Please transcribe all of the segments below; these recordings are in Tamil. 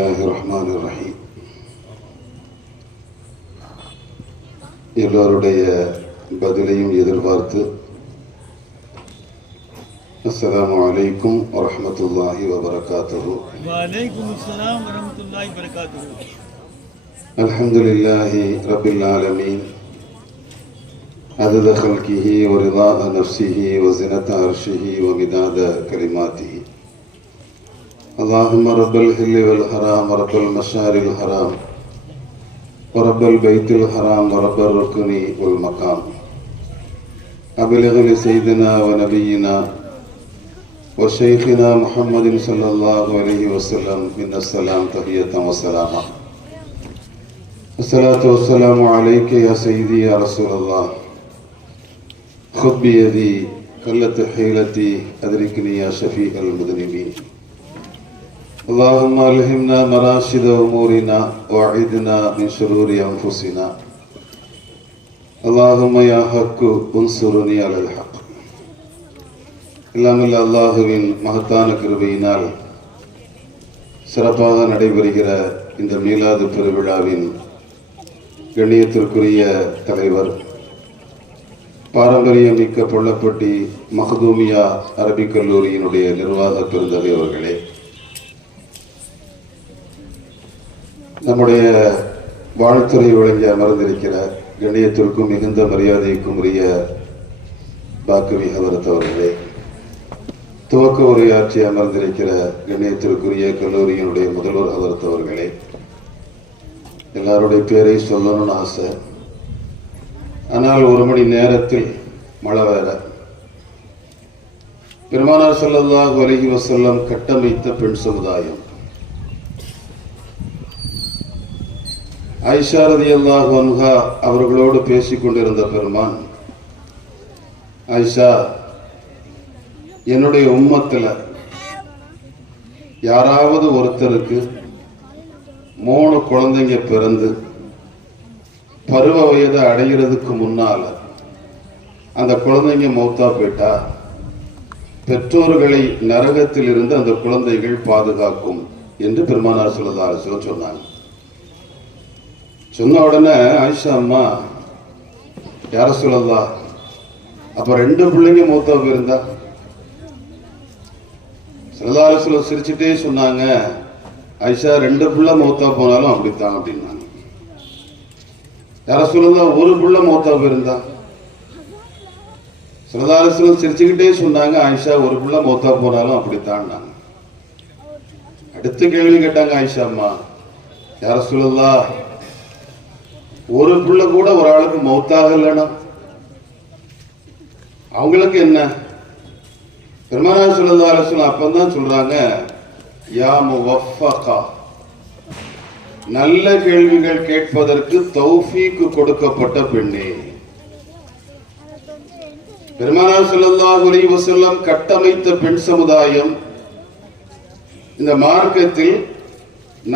பிஸ்மில்லாஹிர்ரஹ்மானிர்ரஹீம். எல்லோருடைய பதிலையும் எதிர்பார்த்து அஸ்ஸலாமு அலைக்கும் வரஹ்மத்துல்லாஹி வபரகாத்துஹு. வலைக்கும் அஸ்ஸலாம் வரஹ்மத்துல்லாஹி வபரகாத்துஹு. அல்ஹம்துலில்லாஹி ரப்பில் ஆலமீன் அதத ஹல்கிஹி வரிதா நஃப்ஸிஹி வஸினத அர்ஷிஹி வமிதாத கலிமாத்திஹி. اللهم رب الحل والحرام ورب المشعر الحرام ورب البيت الحرام ورب الركن والمقام أبلغ لسيدنا ونبينا وشيخنا محمد صلى الله عليه وسلم من السلام تحية وسلاما. الصلاة والسلام عليك يا سيدي يا رسول الله. خذ بيدي قلت حيلتي أدركني يا شفيع المذنبين. اللهم ألهمنا مراشد أمورنا وأعذنا من شرور أنفسنا. اللهم يا حق انصرني على الحق. இல்லாமல் அல்லாஹுவின் மகத்தான கிருபையினால் சிறப்பாக நடைபெறுகிற இந்த மீலாது பெருவிழாவின் கண்ணியத்திற்குரிய தலைவர், பாரம்பரியமிக்க பொள்ளப்பட்டி மஹ்தூமியா அரபிக் கல்லூரியினுடைய நிர்வாக பெருந்தகை அவர்களே, நம்முடைய வாழ்த்துறை வழங்கி அமர்ந்திருக்கிற கண்ணியத்திற்கும் மிகுந்த மரியாதைக்கும் உரிய பாக்கவி ஹதரத் அவர்களே, துவக்க உரையாற்றி அமர்ந்திருக்கிற கண்ணியத்திற்குரிய கல்லூரியினுடைய முதல்வர் ஹதரத் அவர்களே, எல்லாருடைய பேரை சொல்லணும்னு ஆசை. ஆனால் ஒரு மணி நேரத்தில் மழை வேற. பெருமானார் ஸல்லல்லாஹு அலைஹி வஸல்லம் கட்டமைத்த பெண் சமுதாயம். ஆயிஷா ரலியல்லாஹு அன்ஹா அவர்களோடு பேசிக் கொண்டிருந்த பெருமான், ஆயிஷா, என்னுடைய உம்மத்துல யாராவது ஒருத்தருக்கு 3 குழந்தைங்க பிறந்து பருவ வயதை அடைகிறதுக்கு முன்னால அந்த குழந்தைங்க மௌத்தா போயிட்டா பெற்றோர்களை நரகத்தில் இருந்து அந்த குழந்தைகள் பாதுகாக்கும் என்று பெருமானார் ஸல்லல்லாஹு அலைஹி வஸல்லம் சொன்னாங்க. சொன்ன உடனே ஆயிஷா அம்மா, யார சொல்லலாம், அப்ப 2 பிள்ளைங்க மௌத்தா போயிருந்தா? ஸல்லல்லாஹு அலைஹி வஸல்லம் சிரிச்சுட்டே சொன்னாங்க, ஆயிஷா 2 பிள்ளை மௌத்தா போனாலும் அப்படித்தான் அப்படின்னாங்க. யார சொல்லலாம், 1 பிள்ளை மௌத்தா போயிருந்தா? ஸல்லல்லாஹு அலைஹி வஸல்லம் சிரிச்சுக்கிட்டே சொன்னாங்க, ஆயிஷா 1 பிள்ளை மௌத்தா போனாலும் அப்படித்தான். அடுத்த கேள்வி கேட்டாங்க ஆயிஷா அம்மா, யார சொல்லலாம், 1 பிள்ளை கூட ஒரு ஆளுக்கு மௌத்தாக இல்லைன்னா அவங்களுக்கு என்ன? பெருமானார் ஸல்லல்லாஹு அலைஹி வஸல்லம் அப்பதான் சொல்றாங்க, யா முவஃபகா, நல்ல கேள்விகள் கேட்பதற்கு தௌஃபீக் கொடுக்கப்பட்ட பெண்ணே. பெருமானார் ஸல்லல்லாஹு அலைஹி வஸல்லம் கட்டமைத்த பெண் சமுதாயம் இந்த மார்க்கத்தில்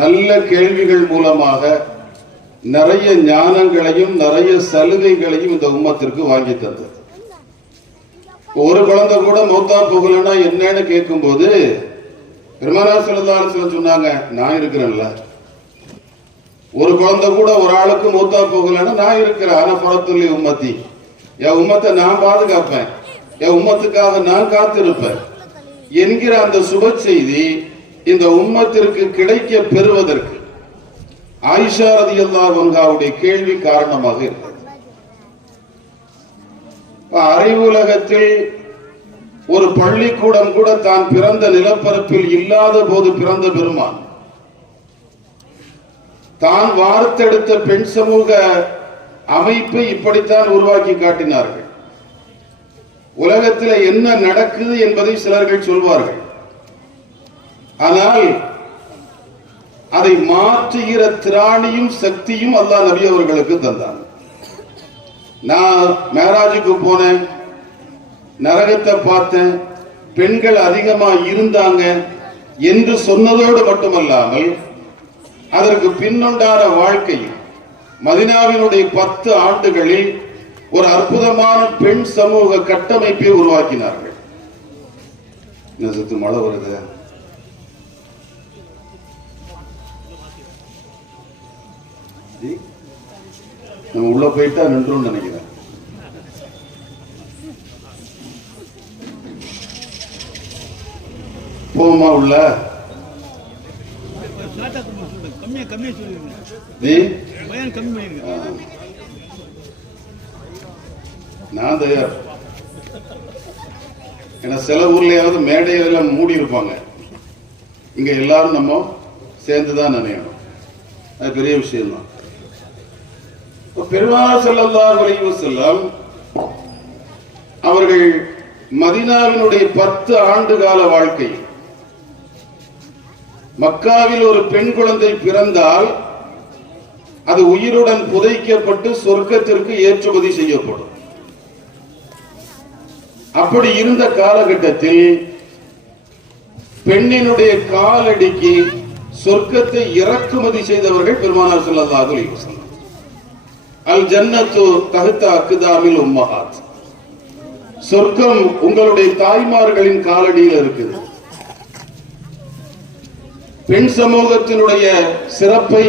நல்ல கேள்விகள் மூலமாக நிறைய ஞானங்களையும் நிறைய சலுகைகளையும் இந்த உம்மத்திற்கு வாங்கி தந்தது. ஒரு குழந்தை கூட மௌத்தா போகலன்னா என்னன்னு கேட்கும் போது பெருமானார் ஸல்லல்லாஹு அலைஹி வஸல்லம் சொன்னாங்க, நான் இருக்கிறேன்ல. ஒரு குழந்தை கூட ஒரு ஆளுக்கு மௌத்தா போகலன்னா நான் இருக்கிறேன். ஆனா ஃபரத்துல்லி உம்மத்தி, என் உம்மத்தை நான் பாதுகாப்பேன், என் உம்மத்துக்காக நான் காத்திருப்பேன் என்கிற அந்த சுப செய்தி இந்த உம்மத்திற்கு கிடைக்க பெறுவதற்கு ஆயிஷா ரலியல்லாஹு அன்ஹாவுடைய கேள்வி காரணமாக இருக்கிறது. அறிவுலகத்தில் ஒரு பள்ளிக்கூடம் கூட தான் பிறந்த நிலப்பரப்பில் இல்லாத போது பிறந்த பெருமான் தான் வார்த்தெடுத்த பெண் சமூக அமைப்பை இப்படித்தான் உருவாக்கி காட்டினார்கள். உலகத்தில் என்ன நடக்குது என்பதை சிலர்கள் சொல்வார்கள். ஆனால் அதை மாற்றுகிற திராணியும் சக்தியும் அல்லாஹ் நபி அவர்களுக்கு தந்தான். நான் மேராஜுக்கு போனேன், நரகத்தை பார்த்தேன், பெண்கள் அதிகமா இருந்தாங்க என்று சொன்னதோடு மட்டுமல்லாமல் அதற்கு பின்னுண்டான வாழ்க்கையில் மதீனாவினுடைய 10 ஆண்டுகளில் ஒரு அற்புதமான பெண் சமூக கட்டமைப்பை உருவாக்கினார்கள். மழை வருது. நம்ம உள்ள போயிட்டா நின்றோம்னு நினைக்கிறேன். போமா உள்ள நான் தயார். ஏன்னா சில ஊர்லயாவது மேடையெல்லாம் மூடி இருப்பாங்க, இங்க எல்லாரும் நம்ம சேர்ந்துதான் நினைக்கணும். அது பெரிய விஷயம்தான். பெருமானார் ஸல்லல்லாஹு அலைஹி வஸல்லம் அவர்கள் மதீனாவினுடைய 10 ஆண்டு கால வாழ்க்கை, மக்காவில் ஒரு பெண் குழந்தை பிறந்தால் அது உயிருடன் புதைக்கப்பட்டு சொர்க்கத்திற்கு ஏற்றுமதி செய்யப்படும். அப்படி இருந்த காலகட்டத்தில் பெண்ணினுடைய காலடிக்கு சொர்க்கத்தை இறக்குமதி செய்தவர்கள் பெருமானார் ஸல்லல்லாஹு அலைஹி வஸல்லம். அல் ஜன்னத்து தஹ்த அக்தாமில் உம்மஹாத், சொர்க்கம் உங்களுடைய தாய்மார்களின் காலடியில் இருக்குது. பெண் சமூகத்தினுடைய சிறப்பை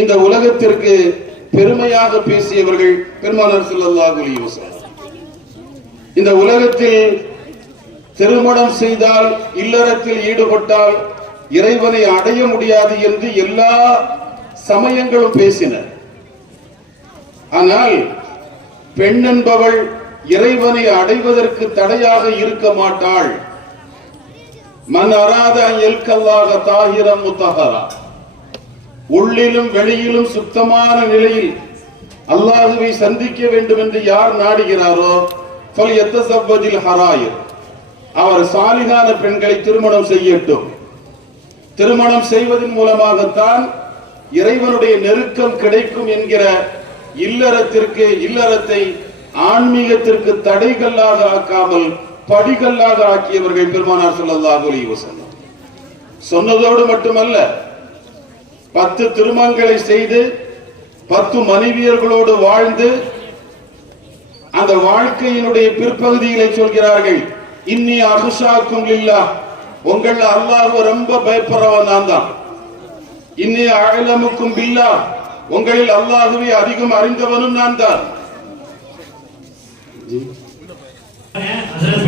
இந்த உலகத்திற்கு பெருமையாக பேசியவர்கள் பெருமானார் ஸல்லல்லாஹு அலைஹி வஸல்லம். இந்த உலகத்தில் திருமணம் செய்தால், இல்லறத்தில் ஈடுபட்டால் இறைவனை அடைய முடியாது என்று எல்லா சமயங்களும் பேசின. ஆனால் பெண் என்பவள் இறைவனை அடைவதற்கு தடையாக இருக்க மாட்டாள். மன் அராத யல்கல்லாஹ தாஹிரம் முத்தஹரா, உள்ளிலும் வெளியிலும் சுத்தமான நிலையில் அல்லாஹ்வை சந்திக்க வேண்டும் என்று யார் நாடுகிறாரோ ஃபல்யத்தஸவ்வஜில் ஹராயிர், அவர் சாலிகான பெண்களை திருமணம் செய்யட்டும். திருமணம் செய்வதன் மூலமாகத்தான் இறைவனுடைய நெருக்கம் கிடைக்கும் என்கிற இல்லறத்தை ஆன்மீகத்திற்கு தடைகல்லாக ஆக்காமல் படிகல்லாக ஆக்கியவர்கள் பெருமானார் ஸல்லல்லாஹு அலைஹி வஸல்லம். சொன்னதோடு மட்டுமல்ல, 10 திருமணங்களை செய்து 10 மனைவியர்களோடு வாழ்ந்து அந்த வாழ்க்கையினுடைய பிற்பகுதிகளை சொல்கிறார்கள், இன்னி அகுஷாக்கும் லில்லாஹ், உங்கள அல்லாஹ்வை ரொம்ப பயப்படுறவன் நான் தான். இன்னி அஅலமுக்கும் பில்லாஹ், உங்களில் அல்லாஹ்வை அதிகம் அறிந்தவனும் நான் தான்.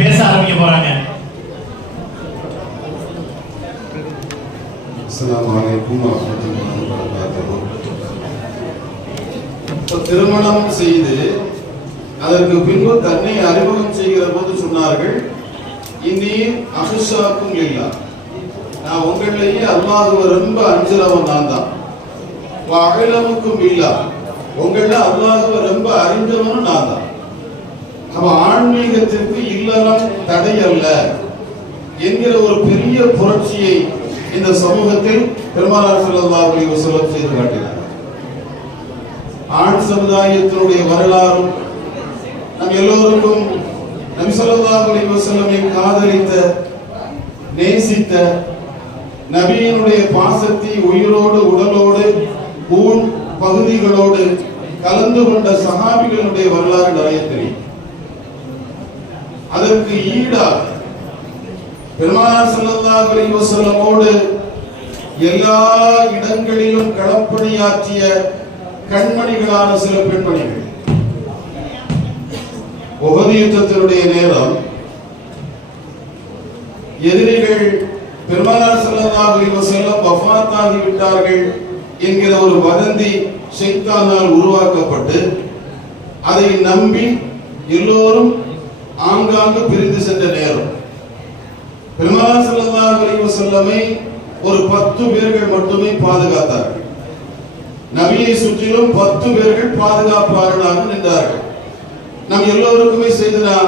பேச ஆரம்பிக்க போறாங்க. அஸ்ஸலாமு அலைக்கும் வரஹ்மத்துல்லாஹி வபரகாத்துஹு. திருமணம் செய்து அதற்கு பின்பு தன்னை அறிமுகம் செய்கிற போது சொன்னார்கள், இன்னி அஹ்ஷாக்கும் லில்லாஹ், நான் உங்களிலேயே அல்லாஹ்வை ரொம்ப அஞ்சுறவன் நான் தான். வஅலமுக்கும் பில்லாஹ், உங்கள அல்லாஹ்வை ரொம்ப அறிந்தவனும் நான் தான். அப்ப ஆன்மீகத்திற்கு இல்லறம் தடை அல்ல என்கிற ஒரு பெரிய புரட்சியை இந்த சமூகத்தில் பெருமானார் ஸல்லல்லாஹு அலைஹி வஸல்லம் செய்து காட்டினார். ஆண் சமுதாயத்தினுடைய வரலாறும் நம் எல்லோருக்கும் நபி ஸல்லல்லாஹு அலைஹி வஸல்லமை காதலித்த, நேசித்த, நபியினுடைய பாசத்தை உயிரோடு உடலோடு ஊன் பகுதிகளோடு கலந்து கொண்ட சஹாபிகளுடைய வரலாறு நிறைய தெரியும். அதற்கு ஈடாக பெருமானார் ஸல்லல்லாஹு அலைஹி வஸல்லமோடு எல்லா இடங்களிலும் களப்பணியாற்றிய கண்மணிகளான சில பெண்மணிகள். உஹது யுத்தத்தினுடைய நேரம் எதிரிகள் பெருமானார் ஸல்லல்லாஹு அலைஹி வஸல்லம் வஃபாத்தாகி விட்டார்கள் என்கிற ஒரு வதந்தி ஷைத்தானால் உருவாக்கப்பட்டு அதை நம்பி எல்லோரும் ஆங்காங்கு பிரிந்து சென்ற நேரம் பெருமானார் ஸல்லல்லாஹு அலைஹி வஸல்லமை ஒரு 10 பேர்கள் மட்டுமே பாதுகாத்தார்கள். நபியை சுற்றிலும் 10 பேர்கள் பாதுகாப்பாளராக நின்றார்கள். நம் எல்லோருக்குமே செய்தனா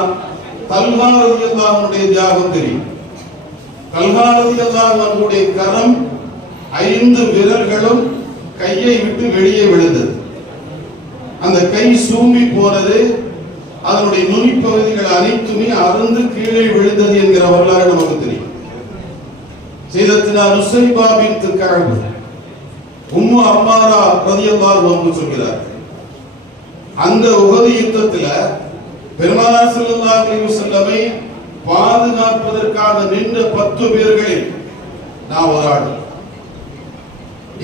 தல்ஹா ரலியல்லாஹு அன்ஹுடைய தியாகம் தெரியும். தல்ஹா ரலியல்லாஹு அன்ஹுடைய கரம் 5 விரல்களும் கையை விட்டு வெளியே விழுந்தது. அந்த கை சூம்பி போனது, அதனுடைய நுனிப்பகுதிகள் அனைத்துமே அறுந்து கீழே விழுந்தது என்கிற வரலாறு நமக்கு தெரியும். சையதத்துனா நுஸைபா பின்த் கஅப், உம்மு அம்மாரா ரலியல்லாஹு அன்ஹா சொல்கிறார், அந்த உஹது யுத்தத்துல பெருமானார் ஸல்லல்லாஹு அலைஹி வஸல்லமை பாதுகாப்பதற்காக நின்ற 10 பேர்களில் நான் ஒரு ஆள்.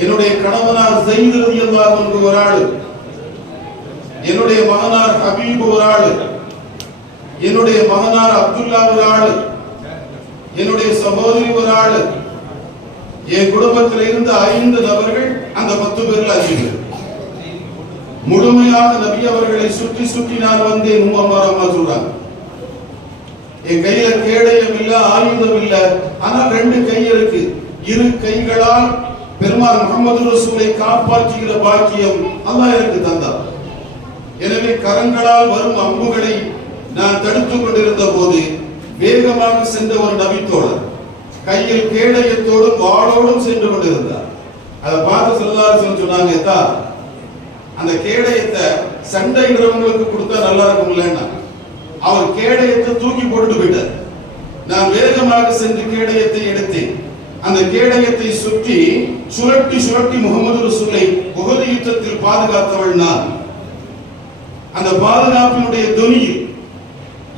என்னுடைய கணவனார் ஸைத் ரலியல்லாஹு அன்ஹு ஒரு ஆளு, என்னுடைய மகனார் ஹபீப் ஒரு ஆளு, என்னுடைய மகனார் அப்துல்லா ஒரு ஆளு, என்னுடைய சகோதரி ஒரு ஆளு, என் குடும்பத்தில் இருந்த 5 நபர்கள் அந்த 10 பேர்ல அதிகம். முழுமையாக நபி அவர்களை சுற்றி சுற்றி நான் வந்தேன். அம்மா சொல்றாங்க, என் கையில கேடயம் இல்ல, ஆயுதம் இல்ல, ஆனால் 2 கை இருக்கு. 2 கைகளால் பெருமாள் முஹம்மது ரசூலை காப்பாற்றுகிற பாக்கியம் அல்லாஹ் எனக்கு தந்தார். எனவே கரங்களால் வரும் அம்புகளை நான் தடுத்துக் கொண்டிருந்த போது வேகமாக சென்ற ஒரு நபித்தோழர் கையில் கேடயத்தோடும் வாளோடும் சென்று கொண்டிருந்தார். அதை பார்த்து ஸல்லல்லாஹு அலைஹி வஸல்லம் சொன்னாங்க, அந்த கேடயத்தை சண்டைகிறவங்களுக்கு கொடுத்தா நல்லா இருக்கும் இல்லைன்னா, அவர் கேடயத்தை தூக்கி போட்டு போயிட்டார். நான் வேகமாக சென்று கேடயத்தை எடுத்தேன். அந்த கேடயத்தை சுற்றி சுழட்டி சுழட்டி முகமது ரசூலை உஹது யுத்தத்தில் பாதுகாத்தவள் நான். அந்த பாதுகாப்பினுடைய துணியில்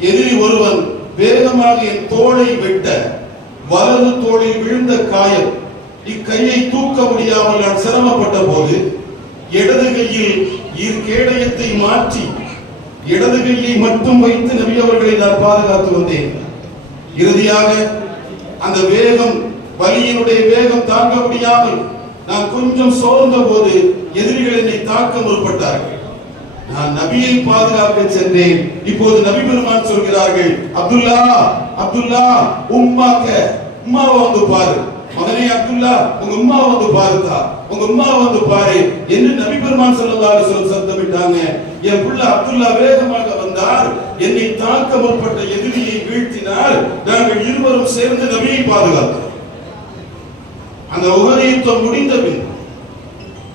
எதிரி ஒருவன் வேகமாக என் தோளை வெட்ட வலது தோளில் விழுந்த காயம், இக்கையை தூக்க முடியாமல் நான் சிரமப்பட்ட போது இடது கையில் கேடயத்தை மாற்றி இடது கையை மட்டும் வைத்து நபி அவர்களை நான் பாதுகாத்து வந்தேன். இறுதியாக அந்த வேகம், வலியினுடைய வேகம் தாங்க முடியாமல் நான் கொஞ்சம் சோர்ந்த போது எதிரிகள் என்னை தாக்க முற்பட்டார்கள். நான் நபியை பாதுகாக்க சென்றேன். இப்போது நபி பெருமான் சொல்கிறார்கள், அப்துல்லா அப்துல்லா உம்மாக்க, உம்மாவை வந்து பாரு, மகனே அப்துல்லா உங்க உம்மா வந்து பாருதா, உங்க உம்மா வந்து பாரு என்று நபி பெருமான் ஸல்லல்லாஹு அலைஹி வஸல்லம் சத்தமிட்டாங்க. என் புள்ள அப்துல்லா வேகமாக வந்தார், என்னை தாக்க முற்பட்ட எதிரியை வீழ்த்தினார். நாங்கள் இருவரும் சேர்ந்து நபியை பாதுகாத்தோம். அந்த உஹது யுத்தம் முடிந்த பின்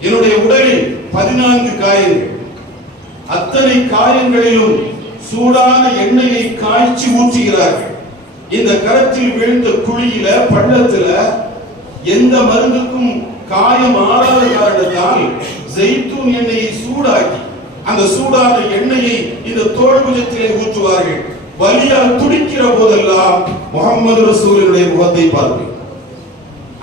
என்னுடைய உடலில் 14 காயங்கள். அத்தனை காயங்களிலும் சூடான எண்ணெயை காய்ச்சி ஊற்றுகிறார்கள். இந்த கரத்தில் விழுந்த குழியில பள்ளத்துல எந்த மருந்துக்கும் காயம் ஆறாத காரணத்தால் ஜெய்தூன் எண்ணெயை சூடாக்கி அந்த சூடான எண்ணெயை இந்த தோள்புஜத்திலே ஊற்றுவார்கள். வலியால் துடிக்கிற போதெல்லாம் முஹம்மது ரசூலுடைய முகத்தை பார்ப்பேன்.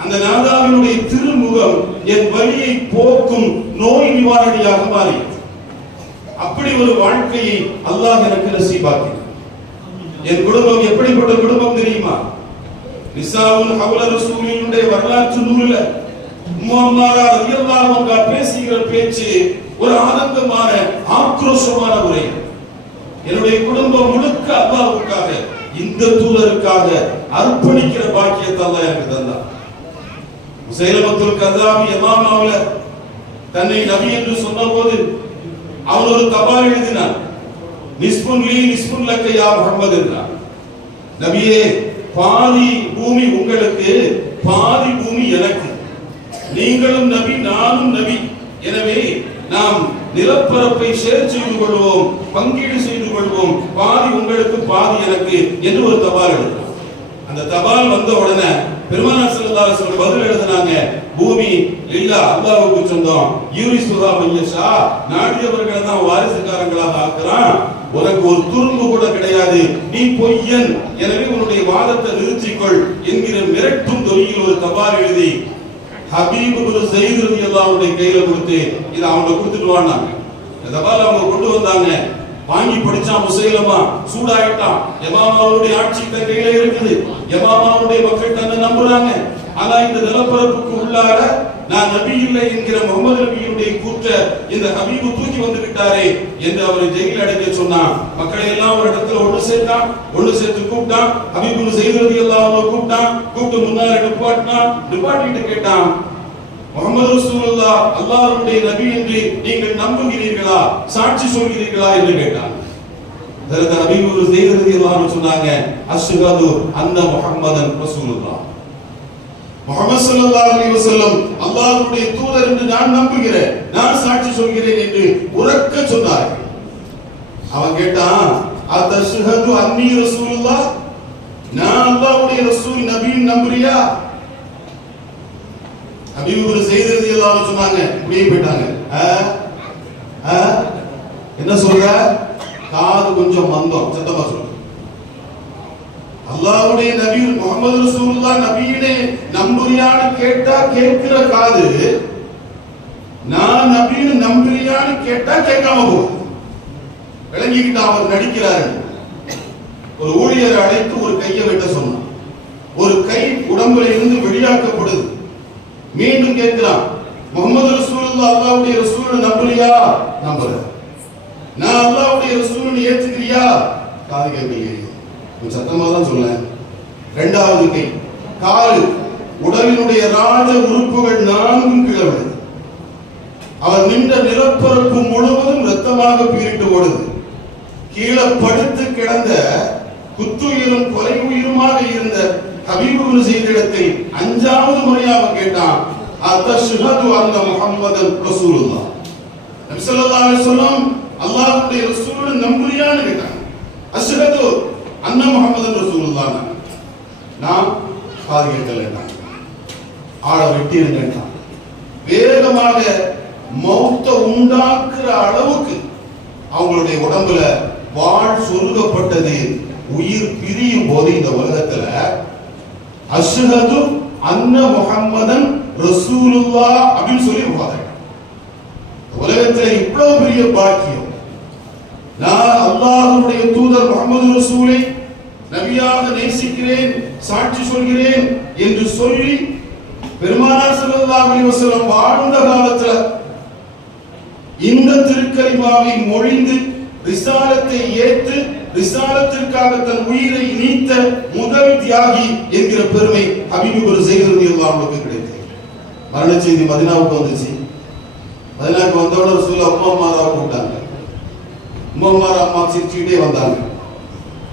அந்த நாதாவினுடைய திருமுகம் என் வலியை போக்கும் நோய் நிவாரணியாக மாறியது. அப்படி ஒரு வாழ்க்கையை அல்லாஹ் எனக்கு நசீபாக்கினார். என் குடும்பம் எப்படிப்பட்ட குடும்பம் தெரியுமா? நிசாவுல் ஹவுல ரசூலினுடைய வரலாற்று நூலில் உம்மம்மாரா ரலியல்லாஹு அன்ஹா பேசுகிற பேச்சு ஒரு ஆனந்தமான ஆக்ரோஷமான உரை. என்னுடைய குடும்பம் முழுக்க அல்லாஹ்வுக்காக, இந்த தூதருக்காக அர்ப்பணிக்கிற பாக்கியத்தை அல்லாஹ் எனக்கு தந்தார். முஸைலமத்துல் கஸாபி யமாமாவுல தன்னை நபி என்று சொன்னபோது அவன் ஒரு தபால் எழுதினான். நிஸ்புன் லீ நிஸ்புன் லக்க யா முஹம்மது என்றான். நபியே, பாதி பூமி உங்களுக்கு, பாதி பூமி எனக்கு. நீங்களும் நபி, நானும் நபி. எனவே நாம் நிலப்பரப்பை ஷேர் செய்து கொள்வோம், பங்கீடு செய்து கொள்வோம். பாதி உங்களுக்கு, பாதி எனக்கு என்று ஒரு தபால் எழுதினான். அந்த தபால் வந்த உடனே பெருமானார் ஸல்லல்லாஹு அலைஹி வஸல்லம் பதில் எழுதினாங்க, பூமி லில்லா, அல்லாஹ்வுக்கு சொந்தம். யூரிசுஹா மய்யஷா, நாடியவர்களை தான் வாரிசுக்காரங்களாக ஆக்குறான். உனக்கு ஒரு துரும்பு கூட கிடையாது, நீ பொய்யன், எனவே உன்னுடைய வாதத்தை நிறுத்திக்கொள் என்கிற மிரட்டும் தொனியில் ஒரு தபால் எழுதி ஹபீப் இப்னு ஸைத் ரலியல்லாஹு அன்ஹு கையில கொடுத்து, இத அவங்க கொடுத்துட்டு வான்னாங்க. இந்த தபால் அவங்க கொண்டு வந்தாங்க. வாங்கி படிச்சான் முஸைலமா, சூடாயிட்டான். யமாமாவுடைய ஆட்சி தன் கையில இருக்குது. யமாமாவுடைய மக்கள் தன்னை நம்புறாங்க. ஆனா இந்த நிலப்பரப்புக்கு உள்ளார நான் நபி இல்லை என்கிற முகமது நபியுடைய கூற்ற இந்த ஹபீபு தூக்கி வந்து விட்டாரே என்று அவரை ஜெயிலில் அடைக்க சொன்னான். மக்களை எல்லாம் ஒரு இடத்துல ஒன்று சேர்த்தான். ஒன்று சேர்த்து கூப்பிட்டான். ஹபீபு ஸைத் ரலியல்லாஹு அன்ஹு கூப்பிட்டான். கூப்பிட்டு முன்னால நிப்பாட்டிட்டு கேட்டான், முஹம்மது ரசூலுல்லாஹ் அல்லாஹ்வுடைய நபி என்று நீங்கள் நம்புகிறீர்களா, சாட்சி சொல்கிறீர்களா என்று கேட்டான். ஹஜ்ரத் ஹபீபு ஸைத் ரலியல்லாஹு அன்ஹு சொன்னாங்க, அஷ்ஹது அன்ன முஹம்மதன் ரசூலுல்லாஹ், முஹம்மது ஸல்லல்லாஹு அலைஹி வஸல்லம் அல்லாஹ்வுடைய தூதர் என்று நான் நம்புகிறேன், நான் சாட்சி சொல்கிறேன் என்று உரக்க சொன்னார். அவன் கேட்டான், அத்தஷ்ஹது அன்னி ரசூலுல்லாஹ், நான் அல்லாஹ்வுடைய ரசூல் நபியின் நம்புறியா? ஹபீபு ஸைத் ரலியல்லாஹு அன்ஹு சொன்னாங்க, இப்படியே போயிட்டாங்க. என்ன சொல்ற? காது கொஞ்சம் மந்தம், சத்தமா சொல்ற. அல்லாஹ்வுடைய நபி முஹம்மது ரசூலுல்லாஹ் நபியினை நம்புறியான்னு கேட்டா கேட்கிற காது, நான் நபின்னு நம்புறியான்னு கேட்டா கேட்காம போகுது. விளங்கிக்கிட்டு அவர் நடிக்கிறாரு. ஒரு ஊழியரை அழைத்து ஒரு கையை வெட்ட சொன்னான். ஒரு கை உடம்புல இருந்து வெளியாக்கப்படுது. மீண்டும் கேட்கிறான், முகமது ரசூலுல்லாஹ் அல்லாஹ்வுடைய ரசூல் நம்புறியா? நம்புற. நான் அல்லாஹ்வுடைய ரசூல் ஏத்துக்கிறியா? காது கேட்கலையே. கொஞ்சம் சத்தமா தான் சொல்லேன். இரண்டாவது கை, கால், உடலினுடைய ராஜ உறுப்புகள் நான்கும் கீழே விழுது. அவர் நின்ற நிலப்பரப்பு முழுவதும் ரத்தமாக பீரிட்டு ஓடுது. கீழே படுத்து கிடந்த குத்துயிரும் கொலை உயிருமாக இருந்த ஹபீப் இப்னு ஸைத் இடத்தில் அஞ்சாவது முறையாக கேட்டான், அத்தஷ்ஹது அன்ன முஹம்மதன் ரசூலுல்லாஹ். நபி ஸல்லல்லாஹு அலைஹி வஸல்லம் அல்லாஹ்வுடைய ரசூல் நம்புறியான்னு கேட்டாங்க. அஷ்ஹது அன்ன முஹம்மதன் ரசூலுல்லாஹ். நான் காது கேட்கலன்னா ஆளை வெட்டிருங்கன்றான். வேகமாக மௌத்த உண்டாக்குற அளவுக்கு அவங்களுடைய உடம்புல வாழ் சொருகப்பட்டது. உயிர் பிரியும் போது இந்த உலகத்துல அஷ்ஹது அன்ன முஹம்மதன் ரசூலுல்லாஹ் அப்படின்னு சொல்லி போறாங்க. உலகத்துல இவ்வளவு பெரிய பாக்கியம். நான் அல்லாஹ்வுடைய தூதர் முஹம்மது ரசூலை நபியாக நேசிக்கிறேன், சாட்சி சொல்கிறேன் என்று சொல்லி பெருமானார் ஸல்லல்லாஹு அலைஹி வஸல்லம் வாழ்ந்த காலத்துல இந்த திருக்கலிமாவை மொழிந்து ரிசாலத்தை ஏற்று ரிசாலத்திற்காக தன் உயிரை நீத்த முதல் தியாகி என்கிற பெருமை ஹபீப் இப்னு ஸைத் ரலியல்லாஹு அன்ஹுக்கு கிடைத்தது. மரண செய்தி மதீனாவுக்கு வந்துச்சு. மதீனாவுக்கு வந்தோட ரசூல் அம்மாமாரா கூப்பிட்டாங்க. அம்மாமாரா அம்மா சிரிச்சுக்கிட்டே வந்தாங்க.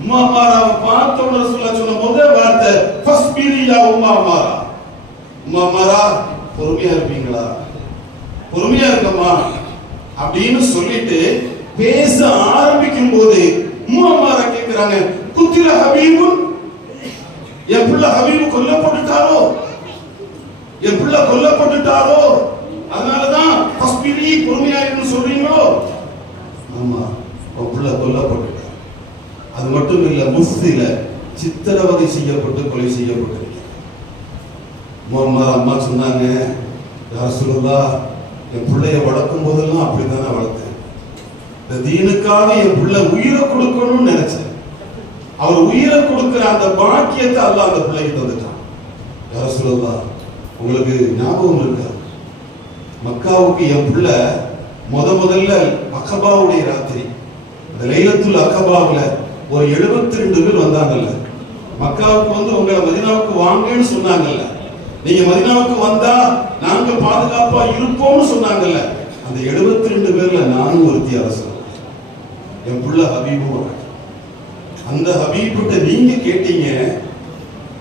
அம்மாமாராவை பார்த்த உடனே ரசூல் சொன்ன முதல் வார்த்தை ஃபஸ்பிரி யா அம்மாமாரா. அம்மாமாரா பொறுமையா இருப்பீங்களா? பொறுமையா இருக்கம்மா அப்படின்னு சொல்லிட்டு பேச ஆரம்பிக்கும் போது அம்மாமாரா கேட்கிறாங்க, குத்தில ஹபீபு, என் பிள்ளை ஹபீபு கொல்லப்பட்டுட்டாரோ, என் பிள்ளை கொல்லப்பட்டுட்டாரோ, அதனாலதான் ஃபஸ்பிரி பொறுமையா இருக்குன்னு சொல்றீங்களோ? ஆமா, உன் பிள்ளை கொல்லப்பட்டுட்டார். அது மட்டும் இல்ல, முஸ்தில சித்திரவதை செய்யப்பட்டு கொலை செய்யப்பட்டிருக்கிறார். அம்மா சொன்னாங்க, யா ரசூலுல்லாஹ், என் பிள்ளைய வளர்க்கும் போதெல்லாம் அப்படித்தானே வளர்த்தேன். இந்த தீனுக்காக என் பிள்ளை உயிரை கொடுக்கணும்னு நினைச்சேன். அவர் உயிரை கொடுக்கிற அந்த பாக்கியத்தை அல்லாஹ் அந்த பிள்ளைக்கு தந்துட்டான். யா ரசூலுல்லாஹ், உங்களுக்கு ஞாபகம் இருக்கா? மக்காவுக்கு என் பிள்ளை முதல்ல அகபாவுடைய ராத்திரி, அந்த லைலத்துல் அகபாவுல ஒரு 72 பேர் வந்தாங்கல்ல. மக்காவுக்கு வந்து உங்களை மதீனாவுக்கு வாங்கன்னு சொன்னாங்கல்ல. நீங்க மதீனாவுக்கு வந்தா நாங்க பாதுகாப்பா இருப்போம்னு சொன்னாங்கல்ல. அந்த 72 பேர்ல நானும் ஒருத்தி அரசு. என் புள்ள ஹபீபு. அந்த ஹபீப்கிட்ட நீங்க கேட்டீங்க,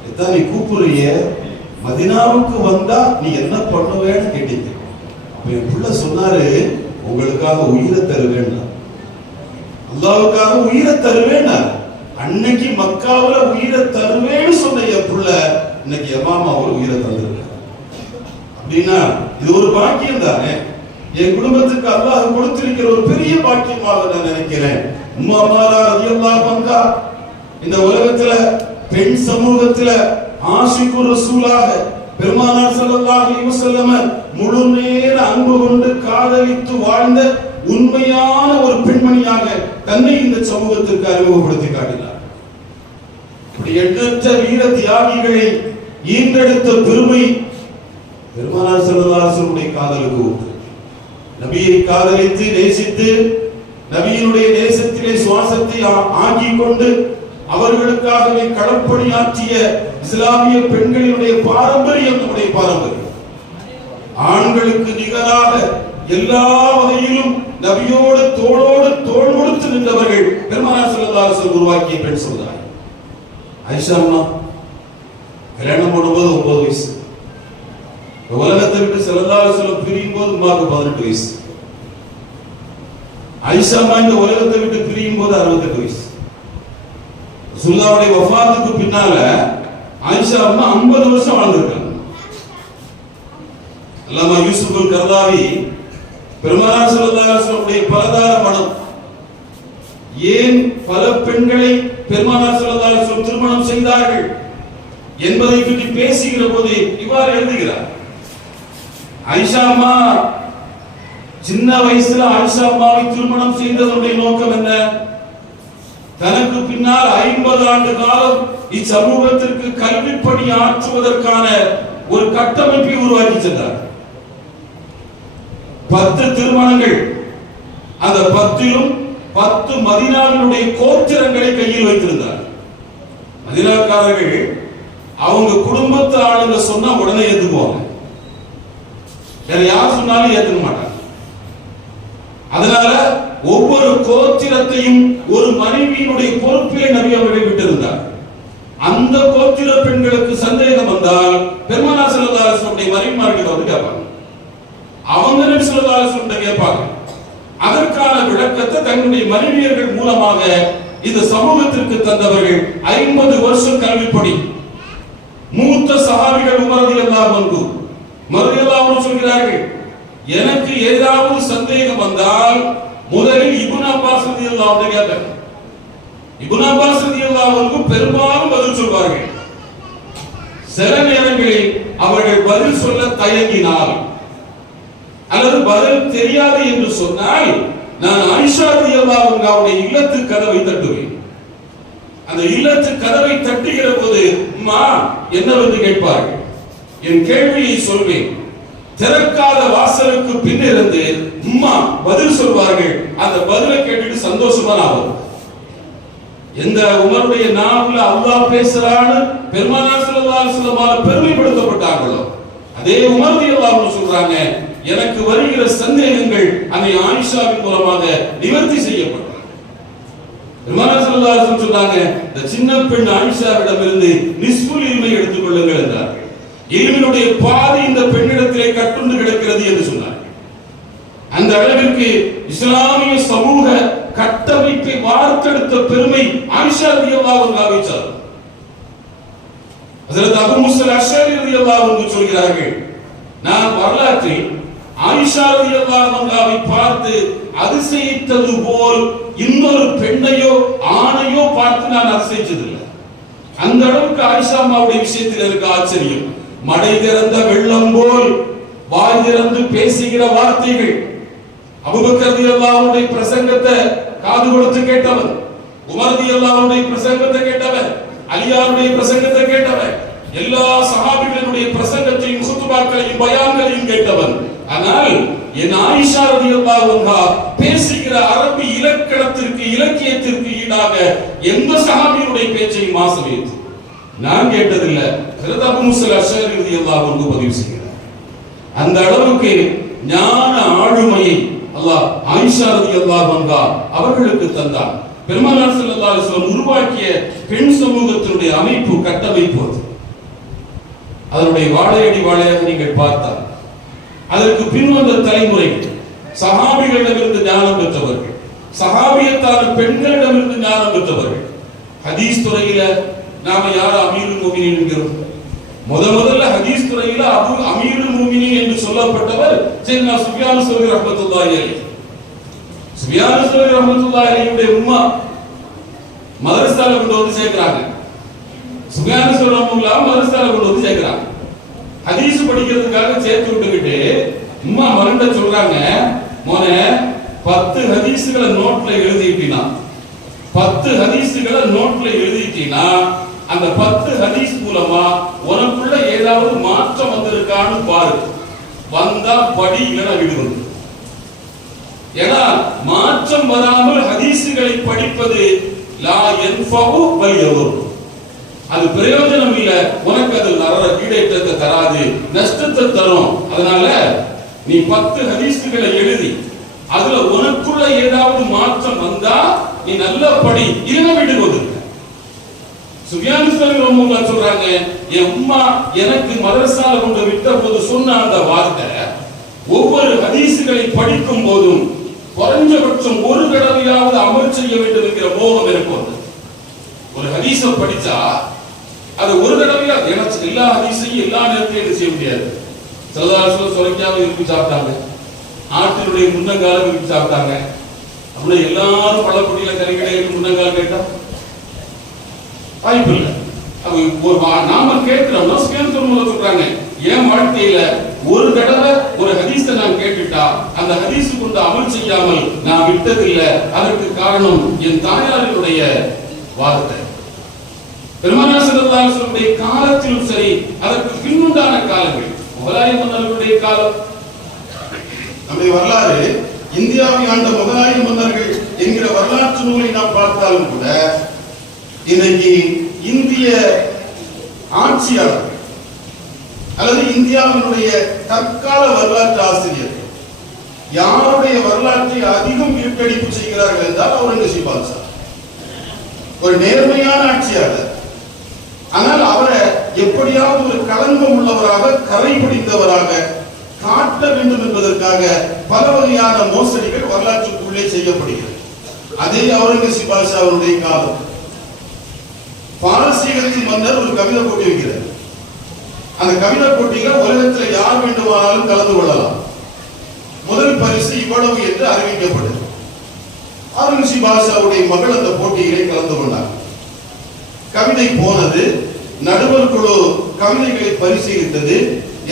எதான் நீ கூப்பிடுறிய, மதீனாவுக்கு வந்தா நீ என்ன பண்ணுவேன்னு கேட்டீங்க. அப்ப என் புள்ள சொன்னாரு, உங்களுக்காக உயிரை தருவேன், அல்லாஹ்வுக்காக உயிரை தருவேன். அன்னைக்கு மக்காவுல உயிரை தருவேன்னு சொன்ன என் புள்ள இன்னைக்கு யமாமாவுல உயிரை தந்திருக்க. அப்படின்னா இது ஒரு பாக்கியம் தானே. என் குடும்பத்துக்கு அல்லாஹ் கொடுத்திருக்கிற ஒரு பெரிய பாக்கியமாக நான் நினைக்கிறேன். உம்மாமாரா ரலியல்லாஹு அன்ஹா இந்த உலகத்துல பெண் சமூகத்துல ஆஷிகுர் ரசூலாக பெருமானார் ஸல்லல்லாஹு அலைஹி வஸல்லம் முழு நேர அன்பு கொண்டு காதலித்து வாழ்ந்த உண்மையான ஒரு பெண்மணியாக தன்னை இந்த சமூகத்திற்கு அறிமுகப்படுத்தி காட்டினார். எண்ணற்ற வீர தியாகிகளை ஈன்றெடுத்த பெருமை பெருமானார் ஸல்லல்லாஹு அலைஹி வஸல்லம் காதலுக்கு உண்டு. நபியை காதலித்து நேசித்து நபியினுடைய நேசத்திலே சுவாசத்தை ஆக்கிக் கொண்டு அவர்களுக்காகவே களப்பணியாற்றிய இஸ்லாமிய பெண்களினுடைய பாரம்பரியம் நம்முடைய பாரம்பரியம். ஆண்களுக்கு நிகராக எல்லா வகையிலும் நபியோடு தோளோடு தோள் கொடுத்து நின்றவர்கள் பெருமானார் ஸல்லல்லாஹு அலைஹி வஸல்லம் உருவாக்கிய பெண் சமுதாயம். ஆயிஷா அம்மா கல்யாணம் பண்ணும்போது 9 வயசு. உலகத்தை விட்டு ஸல்லல்லாஹு அலைஹி வஸல்லம் பிரியும் போது உமாக்கு 18 வயசு. ஆயிஷா அம்மா இந்த உலகத்தை விட்டு பிரியும் போது 68 வயசு. ரசூலுல்லாஹ்வுடைய வஃபாத்துக்கு பின்னால ஆயிஷா அம்மா 50 வருஷம் வாழ்ந்திருக்காங்க. அல்லாமா யூசுப் அல் கர்தாவி பெருமானார் ஸல்லல்லாஹு அலைஹி வஸல்லம் பலதார மனம், ஏன் பல பெண்களை பெருமானார் ஸல்லல்லாஹு அலைஹி வஸல்லம் திருமணம் செய்தார்கள் என்பதை பற்றி பேசுகிற போது இவ்வாறு எழுதுகிறார். ஆயிஷா அம்மா சின்ன வயசுல ஆயிஷா அம்மாவை திருமணம் செய்ததனுடைய நோக்கம் என்ன? தனக்கு பின்னால் 50 ஆண்டு காலம் இச்சமூகத்திற்கு கல்வி பணி ஆற்றுவதற்கான ஒரு கட்டமைப்பை உருவாக்கி சென்றார். 10 திருமணங்கள், அந்த 10லும் 10 மதீனாவினுடைய கோத்திரங்களை கையில் வைத்திருந்தார். மதீனாக்காரர்கள் அவங்க குடும்பத்து ஆளுங்க சொன்னா உடனே ஏத்துக்குவாங்க, வேற யார் சொன்னாலும் ஏத்துக்க மாட்டாங்க. அதனால ஒவ்வொரு கோத்திரத்தையும் ஒரு மனைவியினுடைய பொறுப்பிலே நபி அவர்கள் விட்டிருந்தார். அந்த கோத்திர பெண்களுக்கு சந்தேகம் வந்தால் பெருமானார் ஸல்லல்லாஹு அலைஹி வஸல்லம் மனைவிமார்கள் வந்து கேட்பாங்க, அவங்க நபி ஸல்லல்லாஹு அலைஹி வஸல்லம் கேட்பாங்க. அதற்கான விளக்கத்தை தங்களுடைய மனைவியர்கள் மூலமாக இந்த சமூகத்திற்கு தந்தவர்கள் 50 வருஷம் கல்விப்படி. மூத்த சஹாபிகள் உமர் ரலியல்லாஹு அன்ஹு சொல்கிறார்கள், எனக்கு ஏதாவது சந்தேகம் வந்தால் முதலில் இப்னு அப்பாஸ் ரலியல்லாஹு அன்ஹு கேட்பாங்க. இப்னு அப்பாஸ் ரலியல்லாஹு அன்ஹு பெரும்பாலும் பதில் சொல்வார்கள். சில நேரங்களில் அவர்கள் பதில் சொல்ல தயங்கினால் அல்லது பதில் தெரியாது என்று சொன்னால் நான் ஆயிஷா ரலியல்லாஹு அன்ஹாவுடைய இல்லத்து கதவை தட்டுவேன். அந்த இல்லத்து கதவை தட்டுகிற போது அம்மா என்னவென்று கேட்பார்கள். என் கேள்வியை சொல்வேன். திறக்காத வாசலுக்கு பின்னிருந்து அம்மா பதில் சொல்வார்கள். அந்த பதிலை கேட்டுட்டு சந்தோஷமா நான் எந்த உமருடைய நாவுல அல்லாஹ் பேசுறான்னு பெருமானார் ஸல்லல்லாஹு அலைஹி வஸல்லம் பெருமைப்படுத்தப்பட்டார்களோ அதே உமர் ரலியல்லாஹு அன்ஹு சொல்றாங்க, எனக்கு வருகிற சந்தேகங்கள் அன்னை ஆயிஷாவின் மூலமாக நிவர்த்தி செய்யப்பட்டன. பெருமானார் ஸல்லல்லாஹு அலைஹி வஸல்லம் சொன்னாங்க, இந்த சின்ன பெண் ஆயிஷாவிடமிருந்து நிஸ்புல் இல்மை எடுத்துக் கொள்ளுங்கள் என்றார்கள். இல்மினுடைய பாதி இந்த பெண்ணிடத்திலே கட்டுண்டு கிடக்கிறது என்று சொன்னார்கள். அந்த அளவிற்கு இஸ்லாமிய சமூக கட்டமைப்பை வார்த்தெடுத்த பெருமை ஆயிஷா ரலியல்லாஹு அன்ஹாவை சாரும். ஹஜ்ரத் அபூ மூஸா அல்-அஷ்அரி ரலியல்லாஹு அன்ஹு சொல்கிறார்கள், நான் வரலாற்றில் ஆயிஷா ரலியல்லாஹு அன்ஹாவை பார்த்து அதிசயித்தது போல் இன்னொரு பெண்ணையோ ஆணையோ பார்த்து நான் அதிசயிச்சதில்லை. அந்த அளவுக்கு ஆயிஷா அம்மாவுடைய விஷயத்தில் எனக்கு ஆச்சரியம். மடை திறந்த வெள்ளம் போல் வாய் திறந்து பேசுகிற வார்த்தைகள். அபூபக்கர் ரலியல்லாஹு அன்ஹுடைய பிரசங்கத்தை காது கொடுத்து கேட்டவன், உமர் ரலியல்லாஹு அன்ஹுடைய பிரசங்கத்தை கேட்டவன், அலியாருடைய பிரசங்கத்தை கேட்டவன், எல்லா சஹாபிகளுடைய பிரசங்கத்தையும் குத்துபாக்களையும் பயான்களையும் கேட்டவன். ஆனால் என் ஆயிஷா ரலியல்லாஹு அன்ஹா பேசுகிற அரபி இலக்கணத்திற்கு இலக்கியத்திற்கு ஈடாக எந்த சஹாபியுடைய பேச்சையும் ஆசைத்து நான் கேட்டதில்லை. ஹஜ்ரத் அபூ மூஸா அல்-அஷ்அரி ரலியல்லாஹு அன்ஹு பதிவு செய்கிறார். அந்த அளவுக்கு ஞான ஆளுமையை அல்லாஹ் ஆயிஷா ரலியல்லாஹு அன்ஹா அவர்களுக்கு தந்தார். பெருமானார் ஸல்லல்லாஹு அலைஹி வஸல்லம் உருவாக்கிய பெண் சமூகத்தினுடைய அமைப்பு கட்டமைப்பு அதனுடைய வாழையடி வாழையாக நீங்கள் பார்த்தால் அதற்கு பின்வந்த தலைமுறைகள் சஹாபிகளிடமிருந்து ஞானம் பெற்றவர்கள், சஹாபியத்தான பெண்களிடமிருந்து ஞானம் பெற்றவர்கள். ஹதீஸ் துறையில நாம யார அமீருல் முஃமினீன் என்கிறோம். முதல்ல ஹதீஸ் துறையில அமீருல் முஃமினீன் என்று சொல்லப்பட்டவர் சையதுனா சுஃபியான் ஸௌரி ரஹ்மத்துல்லாஹி அலைஹி. சுஃபியான் ஸௌரி ரஹ்மத்துல்லாஹி அலைஹியுடைய உம்மா மதரசால கொண்டு வந்து சேர்க்கிறாங்க. சுஃபியான் ஸௌரி ரஹ்மத்துல்லாஹி மதரசால கொண்டு வந்து சேர்க்கிறாங்க. ஹதீஸ் படிக்கிறதுக்காக சேர்த்து விட்டுக்கிட்டு உம்மா மறந்த சொல்றாங்க, மோனே 10 ஹதீஸ்களை நோட்ல எழுதிட்டீனா 10 ஹதீஸ்களை நோட்ல எழுதிட்டீனா அந்த 10 ஹதீஸ் மூலமா உனக்குள்ள ஏதாவது மாற்றம் வந்திருக்கான்னு பாரு. வந்தா படி, இல்லைன்னா விடுவது. ஏன்னா மாற்றம் வராமல் ஹதீஸ்களை படிப்பது லா யன்ஃபஉ பல் யதுர், அது பிரயோஜனம் இல்ல, உனக்கு அது ஈடேற்றத்தை தராது, நஷ்டத்தை தரும். அதனால நீ 10 ஹதீஸ்களை எழுதி அதுல உனக்குள்ள ஏதாவது மாற்றம் வந்தா நீ நல்ல படி, இல்லைன்னா விடுவது. சுஃபியான் ஸௌரி ரஹ்மத்துல்லாஹி சொல்றாங்க, என் உம்மா எனக்கு மதரசால கொண்டு விட்ட போது சொன்ன அந்த வார்த்தை ஒவ்வொரு ஹதீஸ்களை படிக்கும் போதும் குறைஞ்சபட்சம் ஒரு தடவையாவது அமல் செய்ய வேண்டும் என்கிற மோகம் எனக்கு வந்தது. ஒரு ஹதீஸ படிச்சா அது ஒரு தடவையா, எனக்கு எல்லா ஹதீஸையும் எல்லா நேரத்திலும் செய்ய முடியாது. சல்லல்லாஹு சுரைக்காவை விரும்பி சாப்பிட்டாங்க, ஆட்டினுடைய முன்னங்கால விரும்பி சாப்பிட்டாங்க. அப்படின்னா எல்லாரும் பழப்பொடியில கறிக்கடையில் முன்னங்கால கேட்டா வாய்ப்பு இல்லை. நாம கேட்கிறோம்னா சொல்றாங்க, என் வாழ்க்கையில ஒரு தடவை ஒரு ஹதீஸை நான் கேட்டுட்டா அந்த ஹதீஸ் கொண்டு அமல் செய்யாமல் நான் விட்டதில்லை. அதற்கு காரணம் என் தாயாரினுடைய வார்த்தை. பெருமானார் ஸல்லல்லாஹு அலைஹி வஸல்லம் காலத்திலும் சரி, அதற்கு பின்னுண்டான காலங்கள், முகலாய மன்னர்களுடைய காலம், நம்முடைய வரலாறு இந்தியாவை ஆண்ட முகலாய மன்னர்கள் என்கிற வரலாற்று நூலை நாம் பார்த்தாலும் கூட இன்றைக்கு இந்திய ஆட்சியாளர்கள் அல்லது இந்தியாவினுடைய தற்கால வரலாற்று ஆசிரியர்கள் யாருடைய வரலாற்றை அதிகம் வீட்டடிப்பு செய்கிறார்கள் என்றால் அவுரங்கசீப் பாட்ஷா. ஒரு நேர்மையான ஆட்சியாளர், ஆனால் அவரை எப்படியாவது ஒரு களங்கம் உள்ளவராக, கரை பிடித்தவராக காட்ட வேண்டும் என்பதற்காக பல வகையான மோசடிகள் வரலாற்றுக்குள்ளே செய்யப்படுகிறது. அதே அவுரங்கசீப் பாட்ஷாவுடைய காலம். பாரசீகத்தின் மன்னர் ஒரு கவிதை போட்டி வைக்கிறார். அந்த கவிதை போட்டியில உலகத்தில் யார் வேண்டுமானாலும் கலந்து கொள்ளலாம். முதல் பரிசு இவ்வளவு என்று அறிவிக்கப்பட்டது. அவுரங்கசீப் பாட்ஷாவுடைய மகள் அந்த போட்டியிலே கலந்து கொண்டார். கவிதை போனது, நடுவர் குழு கவிதைகளை பரிசீலித்தது.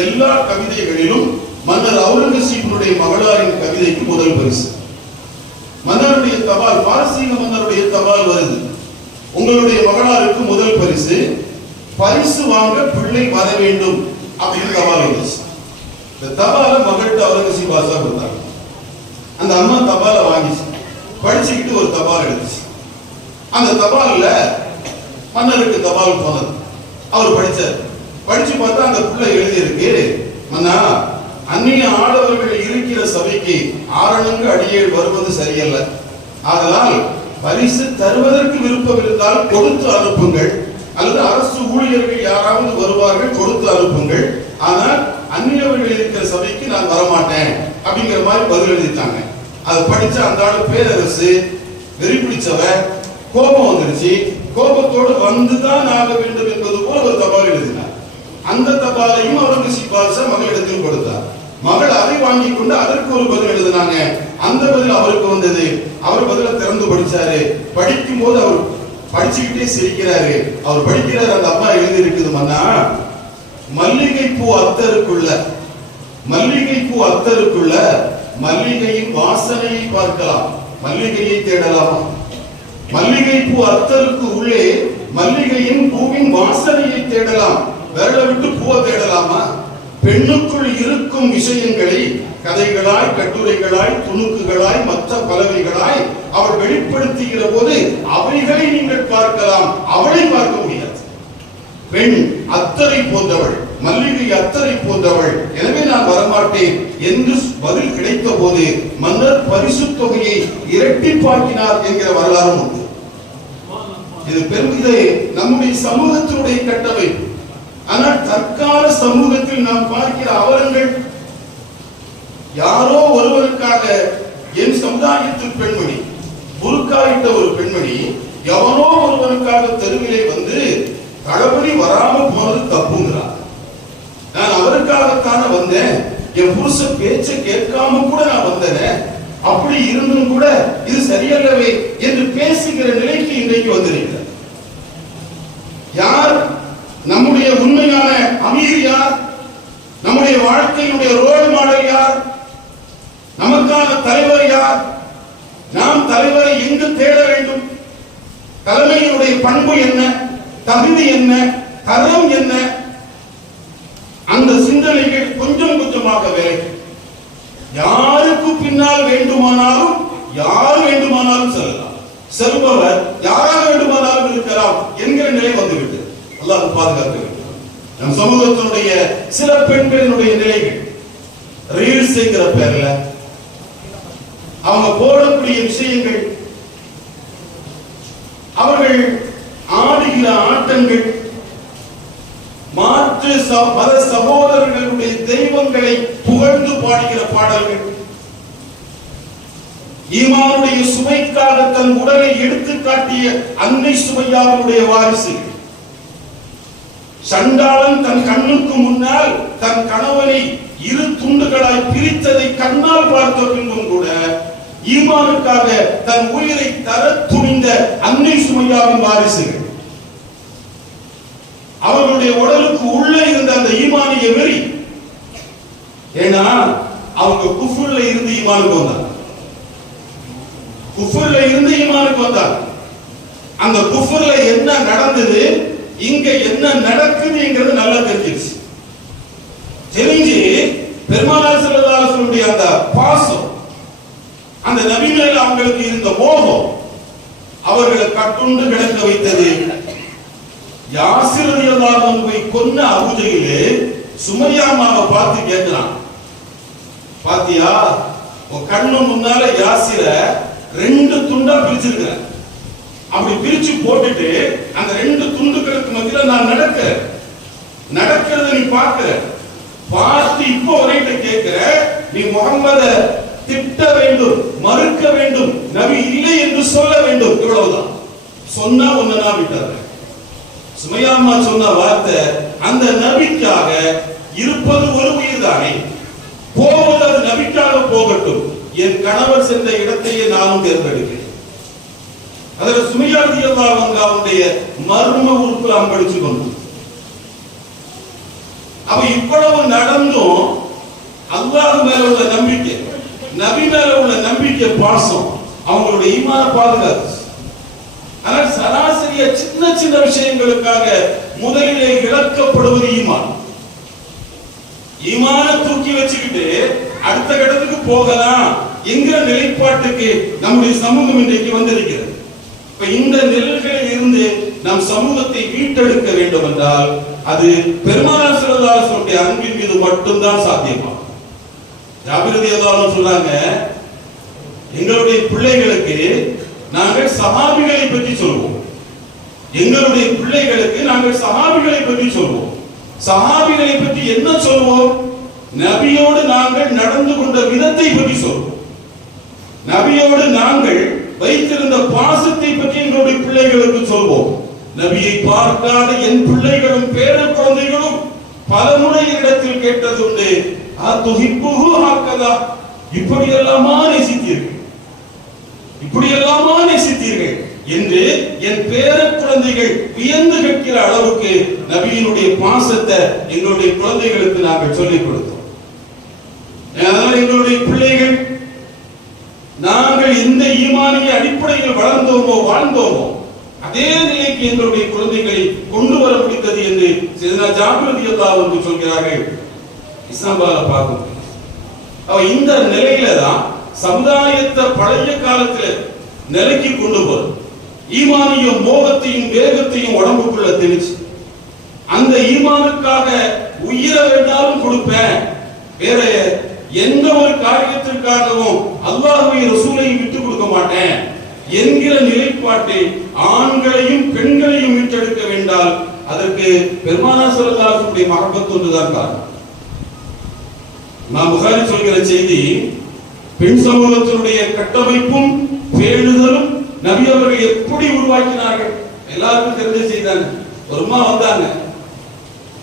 எல்லா கவிதைகளிலும் மன்னர் அவுரங்கசீப்பினுடைய மகளாரின் கவிதைக்கு முதல் பரிசு. மன்னருடைய தபால், பாரசீக மன்னருடைய தபால் வருது, உங்களுடைய மகளாருக்கு முதல் பரிசு, பரிசு வாங்க பிள்ளை வர வேண்டும் அப்படின்னு தபால் வந்துச்சு. இந்த தபால மகள்கிட்ட அவுரங்கசீப் பாட்ஷா கொடுத்தாங்க. அந்த அம்மா தபால வாங்கிச்சு, படிச்சுக்கிட்டு ஒரு தபால் எடுத்துச்சு. அந்த தபால்ல மன்னருக்கு தபால் போனது. அவர் படிச்சார். படிச்சு பார்த்தா அந்த பிள்ளை எழுதி இருக்கு, மன்னா, அந்நிய ஆடவர்கள் இருக்கிற சபைக்கு ஆரணங்கு அடியேள் வருவது சரியல்ல. அதனால் பரிசு தருவதற்கு விருப்பம் இருந்தால் கொடுத்து அனுப்புங்கள், அல்லது அரசு ஊழியர்கள் யாராவது வருவார்கள், கொடுத்து அனுப்புங்கள். ஆனால் அந்நியவர்கள் இருக்கிற சபைக்கு நான் வரமாட்டேன் அப்படிங்கிற மாதிரி பதில் எழுதிட்டாங்க. அதை படிச்ச அந்த ஆளு பேரரசு வெறி பிடிச்சவ, கோபம் வந்துருச்சு. கோபத்தோடு வந்துதான் ஆக வேண்டும் என்பது போல ஒரு தபால் எழுதினார். அந்த தபாலையும் அவுரங்கசீப் பாட்ஷா மகளிடத்தில் கொடுத்தார். மகள் அதை வாங்கி கொண்டு அதற்கு ஒரு பதில் எழுதினாங்க. அந்த பதில் அவருக்கு வந்தது. அவர் பதில திறந்து படிச்சாரு. படிக்கும் போது அவர் படிச்சுக்கிட்டே சிரிக்கிறாரு. அவர் படிக்கிறார், அந்த அம்மா எழுதி இருக்குது, மன்னா, மல்லிகை பூ அத்தருக்குள்ள, மல்லிகை பூ அத்தருக்குள்ள மல்லிகையின் வாசனையை பார்க்கலாம், மல்லிகையை தேடலாமா? மல்லிகை பூ அத்தருக்கு உள்ளே மல்லிகையின் பூவின் வாசனையை தேடலாம், விரல விட்டு பூவை தேடலாமா? பெண்ணுக்குள் இருக்கும் விஷயங்களை கதைகளாய், கட்டுரைகளாய், துணுக்குகளாய், மற்ற பலவைகளாய் அவள் வெளிப்படுத்துகிற போது அவைகளை நீங்கள் பார்க்கலாம், அவளை பார்க்க முடியாது. பெண் அத்தரை போன்றவள், மல்லிகை அத்தரை போன்றவள், எனவே நான் வரமாட்டேன் என்று பதில் கிடைத்த போது மன்னர் பரிசு தொகையை இரட்டிப்பாக்கினார் என்கிற வரலாறு உண்டு. இது பெருமிதே நம்முடைய சமூகத்தினுடைய கட்டமைப்பு. ஆனால் தற்கால சமூகத்தில் நாம் பார்க்கிற அவலங்கள், யாரோ ஒருவருக்காக, என் சமுதாயத்து பெண்மணி, புருக்காயிட்ட ஒரு பெண்மணி எவனோ ஒருவனுக்காக தெருவிலே வந்து தளபதி வராம போனது தப்புங்கிறார். நான் அவருக்காகத்தான வந்தேன், என் புருஷ பேச்ச கேட்காம கூட நான் வந்தேன், அப்படி இருந்தும் கூட இது சரியல்லவே என்று பேசுகிற நிலைக்கு இன்றைக்கு வந்திருக்கிறார். யார் நம்முடைய உண்மையான அமீர்? யார் நம்முடைய வாழ்க்கையினுடைய ரோல் மாடல்? யார் நமக்கான தலைவர்? யார்? நாம் தலைவரை எங்கு தேட வேண்டும்? தலைமையினுடைய பண்பு என்ன, தகுதி என்ன, தரம் என்ன? அந்த சிந்தனைகள் கொஞ்சம் கொஞ்சமாக வேலை. யாருக்கு பின்னால் வேண்டுமானாலும், யார் வேண்டுமானாலும் செல்லலாம், செல்பவர் யாராக வேண்டுமானாலும் இருக்கலாம் என்கிற நிலை வந்துவிட்டது. அல்லாஹ் பாதுகாக்க வேண்டும். நம் சமூகத்தினுடைய சில பெண்களினுடைய நிலைகள், ரீல்ஸ் செய்கிற பேர்ல அவங்க போடக்கூடிய விஷயங்கள், அவர்கள் ஆடுகிற ஆட்டங்கள், மாற்று மத சகோதரர்களுடைய தெய்வங்களை புகழ்ந்து பாடுகிற பாடல்கள், ஈமானுடைய சுமைக்காக தன் உடலை எடுத்து காட்டிய அன்னை சுமையாவுடைய வாரிசுகள், சண்டாளன் தன் கண்ணுக்கு முன்னால் தன் கணவனை இரு துண்டுகளாய் பிரித்ததை கண்ணால் பார்த்த பின்பும் கூட ஈமானுக்காக தன் உயிரை தர துணிந்த அன்னை சுமையாவின் வாரிசுகள், அவர்களுடைய உடலுக்கு உள்ளே இருந்த அந்த ஈமானிய வெறி. ஏன்னா அவங்க குஃப்ர்ல இருந்து ஈமானுக்கு வந்தாங்க. குஃப்ர்ல இருந்து ஈமானுக்கு வந்தாங்க. அந்த குஃப்ர்ல என்ன நடந்தது, இங்க என்ன நடக்குதுங்கிறது நல்லா தெரிஞ்சிருச்சு. தெரிஞ்சு பெருமானார் ஸல்லல்லாஹு அலைஹி வஸல்லம் அந்த பாசம், அந்த நபி மேல அவங்களுக்கு இருந்த மோகம் அவர்களை கட்டுண்டு கிடக்க வைத்தது. யாசிர் ரலியல்லாஹு அன்ஹு கொன்ன அபூஜஹிலே சுமையாமாவை பார்த்து கேட்கிறான், பாத்தியா உன் கண்ணு முன்னால யாசிர 2 துண்டா பிரிச்சிருக்கிறேன், அப்படி பிரிச்சு போட்டுட்டு அந்த 2 துண்டுகளுக்கு மத்தியில நான் நடக்கிறத நீ பார்க்கிற, பார்த்து இப்போ வரையிட்ட கேட்கிற, நீ முகம்மத திட்ட வேண்டும், மறுக்க வேண்டும், நபி இல்லை என்று சொல்ல வேண்டும், இவ்வளவுதான். சொன்னா ஒன்னா விட்டாரு. சுமையாமா சொன்ன வார்த்தை, அந்த நபிக்காக இருப்பது ஒரு உயிர் தானே, போவது அது நபிக்காக போகட்டும், என் கணவர் சென்ற இடத்தையே நானும் தேர்ந்தெடுக்கிறேன். அதில் சுமையா ரலியல்லாஹு அன்ஹுவுடைய மர்ம உறுப்பு அம்படிச்சு கொண்டு அவ இவ்வளவு நடந்தும் அல்லாஹ் மேல உள்ள நம்பிக்கை, நபி மேல உள்ள நம்பிக்கை, பாசம் அவங்களுடைய ஈமான பாதுகாத்து. ஆனால் சராசரியா சின்ன சின்ன விஷயங்களுக்காக முதலிலே இழக்கப்படுவது ஈமான். ஈமான தூக்கி வச்சுக்கிட்டு அடுத்த கட்டத்துக்கு போகலாம் என்கிற நிலைப்பாட்டுக்கு நம்முடைய சமூகம் இன்றைக்கு வந்திருக்கிறது. இப்ப இந்த நிலைகளில் இருந்து நம் சமூகத்தை மீட்டெடுக்க வேண்டும் என்றால் அது பெருமானார் ஸல்லல்லாஹு அலைஹி வஸல்லம் அன்பின் மீது மட்டும்தான் சாத்தியமாகும். ஜாபிர் ரலியல்லாஹு அன்ஹு சொல்றாங்க, எங்களுடைய பிள்ளைகளுக்கு நாங்கள் சஹாபிகளை பற்றி சொல்வோம், எங்களுடைய பிள்ளைகளுக்கு நாங்கள் சஹாபிகளை பற்றி சொல்வோம். சஹாபிகளை பற்றி என்ன சொல்வோம்? நபியோடு நாங்கள் நடந்து கொண்ட விதத்தை பற்றி சொல்வோம். நபியோடு நாங்கள் வைத்திருந்த பாசத்தை பற்றி எங்களுடைய பிள்ளைகளுக்கு சொல்வோம். நபியை பார்க்காத என் பிள்ளைகளும் பேர குழந்தைகளும் பலமுறை இடத்தில் கேட்டது உண்டு, அதுஹிப்புஹு ஹக்கதா, இப்படி எல்லாமா நேசித்தீர்கள், இப்படி எல்லாமா நேசித்தீர்கள் என்று என் பேர குழந்தைகள் வியந்து கேட்கிற அளவுக்கு நபியினுடைய பாசத்தை எங்களுடைய குழந்தைகளுக்கு நாங்கள் சொல்லிக் கொடுத்தோம். அதனால எங்களுடைய பிள்ளைகள் நாங்கள் எந்த ஈமானிய அடிப்படையில் வளர்ந்தோமோ வாழ்ந்தோமோ அதே நிலைக்கு எங்களுடைய குழந்தைகளை கொண்டு வர முடிந்தது என்று சையதுனா ஜாபிர் ரலியல்லாஹு அன்ஹு சொல்கிறார்கள். இஸ்லாம்ல பார்க்கும் இந்த நிலையில தான் சமுதாயத்தை பழைய காலத்துல நிலைக்கு கொண்டு போறது. ஈமானிய மோகத்தையும் வேகத்தையும் உடம்புக்குள்ள திணிச்சு அந்த ஈமானுக்காக உயிரை வேண்டாலும் கொடுப்பேன், வேற எந்த ஒரு காரியத்திற்காகவும் அல்லாஹ்வை ரசூலையும் விட்டு கொடுக்க மாட்டேன் என்கிற நிலைப்பாட்டை ஆண்களையும் பெண்களையும் மீட்டெடுக்க வேண்டால் அதற்கு பெருமானார் ஸல்லல்லாஹு அலைஹி வஸல்லம் மஹப்பத் ஒன்றுதான் காரணம். நான் புகாரி சொல்கிற செய்தி, பெண் சமூகத்தினுடைய கட்டமைப்பும் பேணுதலும் நபி அவர்கள் எப்படி உருவாக்கினார்கள் எல்லாருக்கும் தெரிஞ்ச செய்தாங்க. ஒரு அம்மா வந்தாங்க,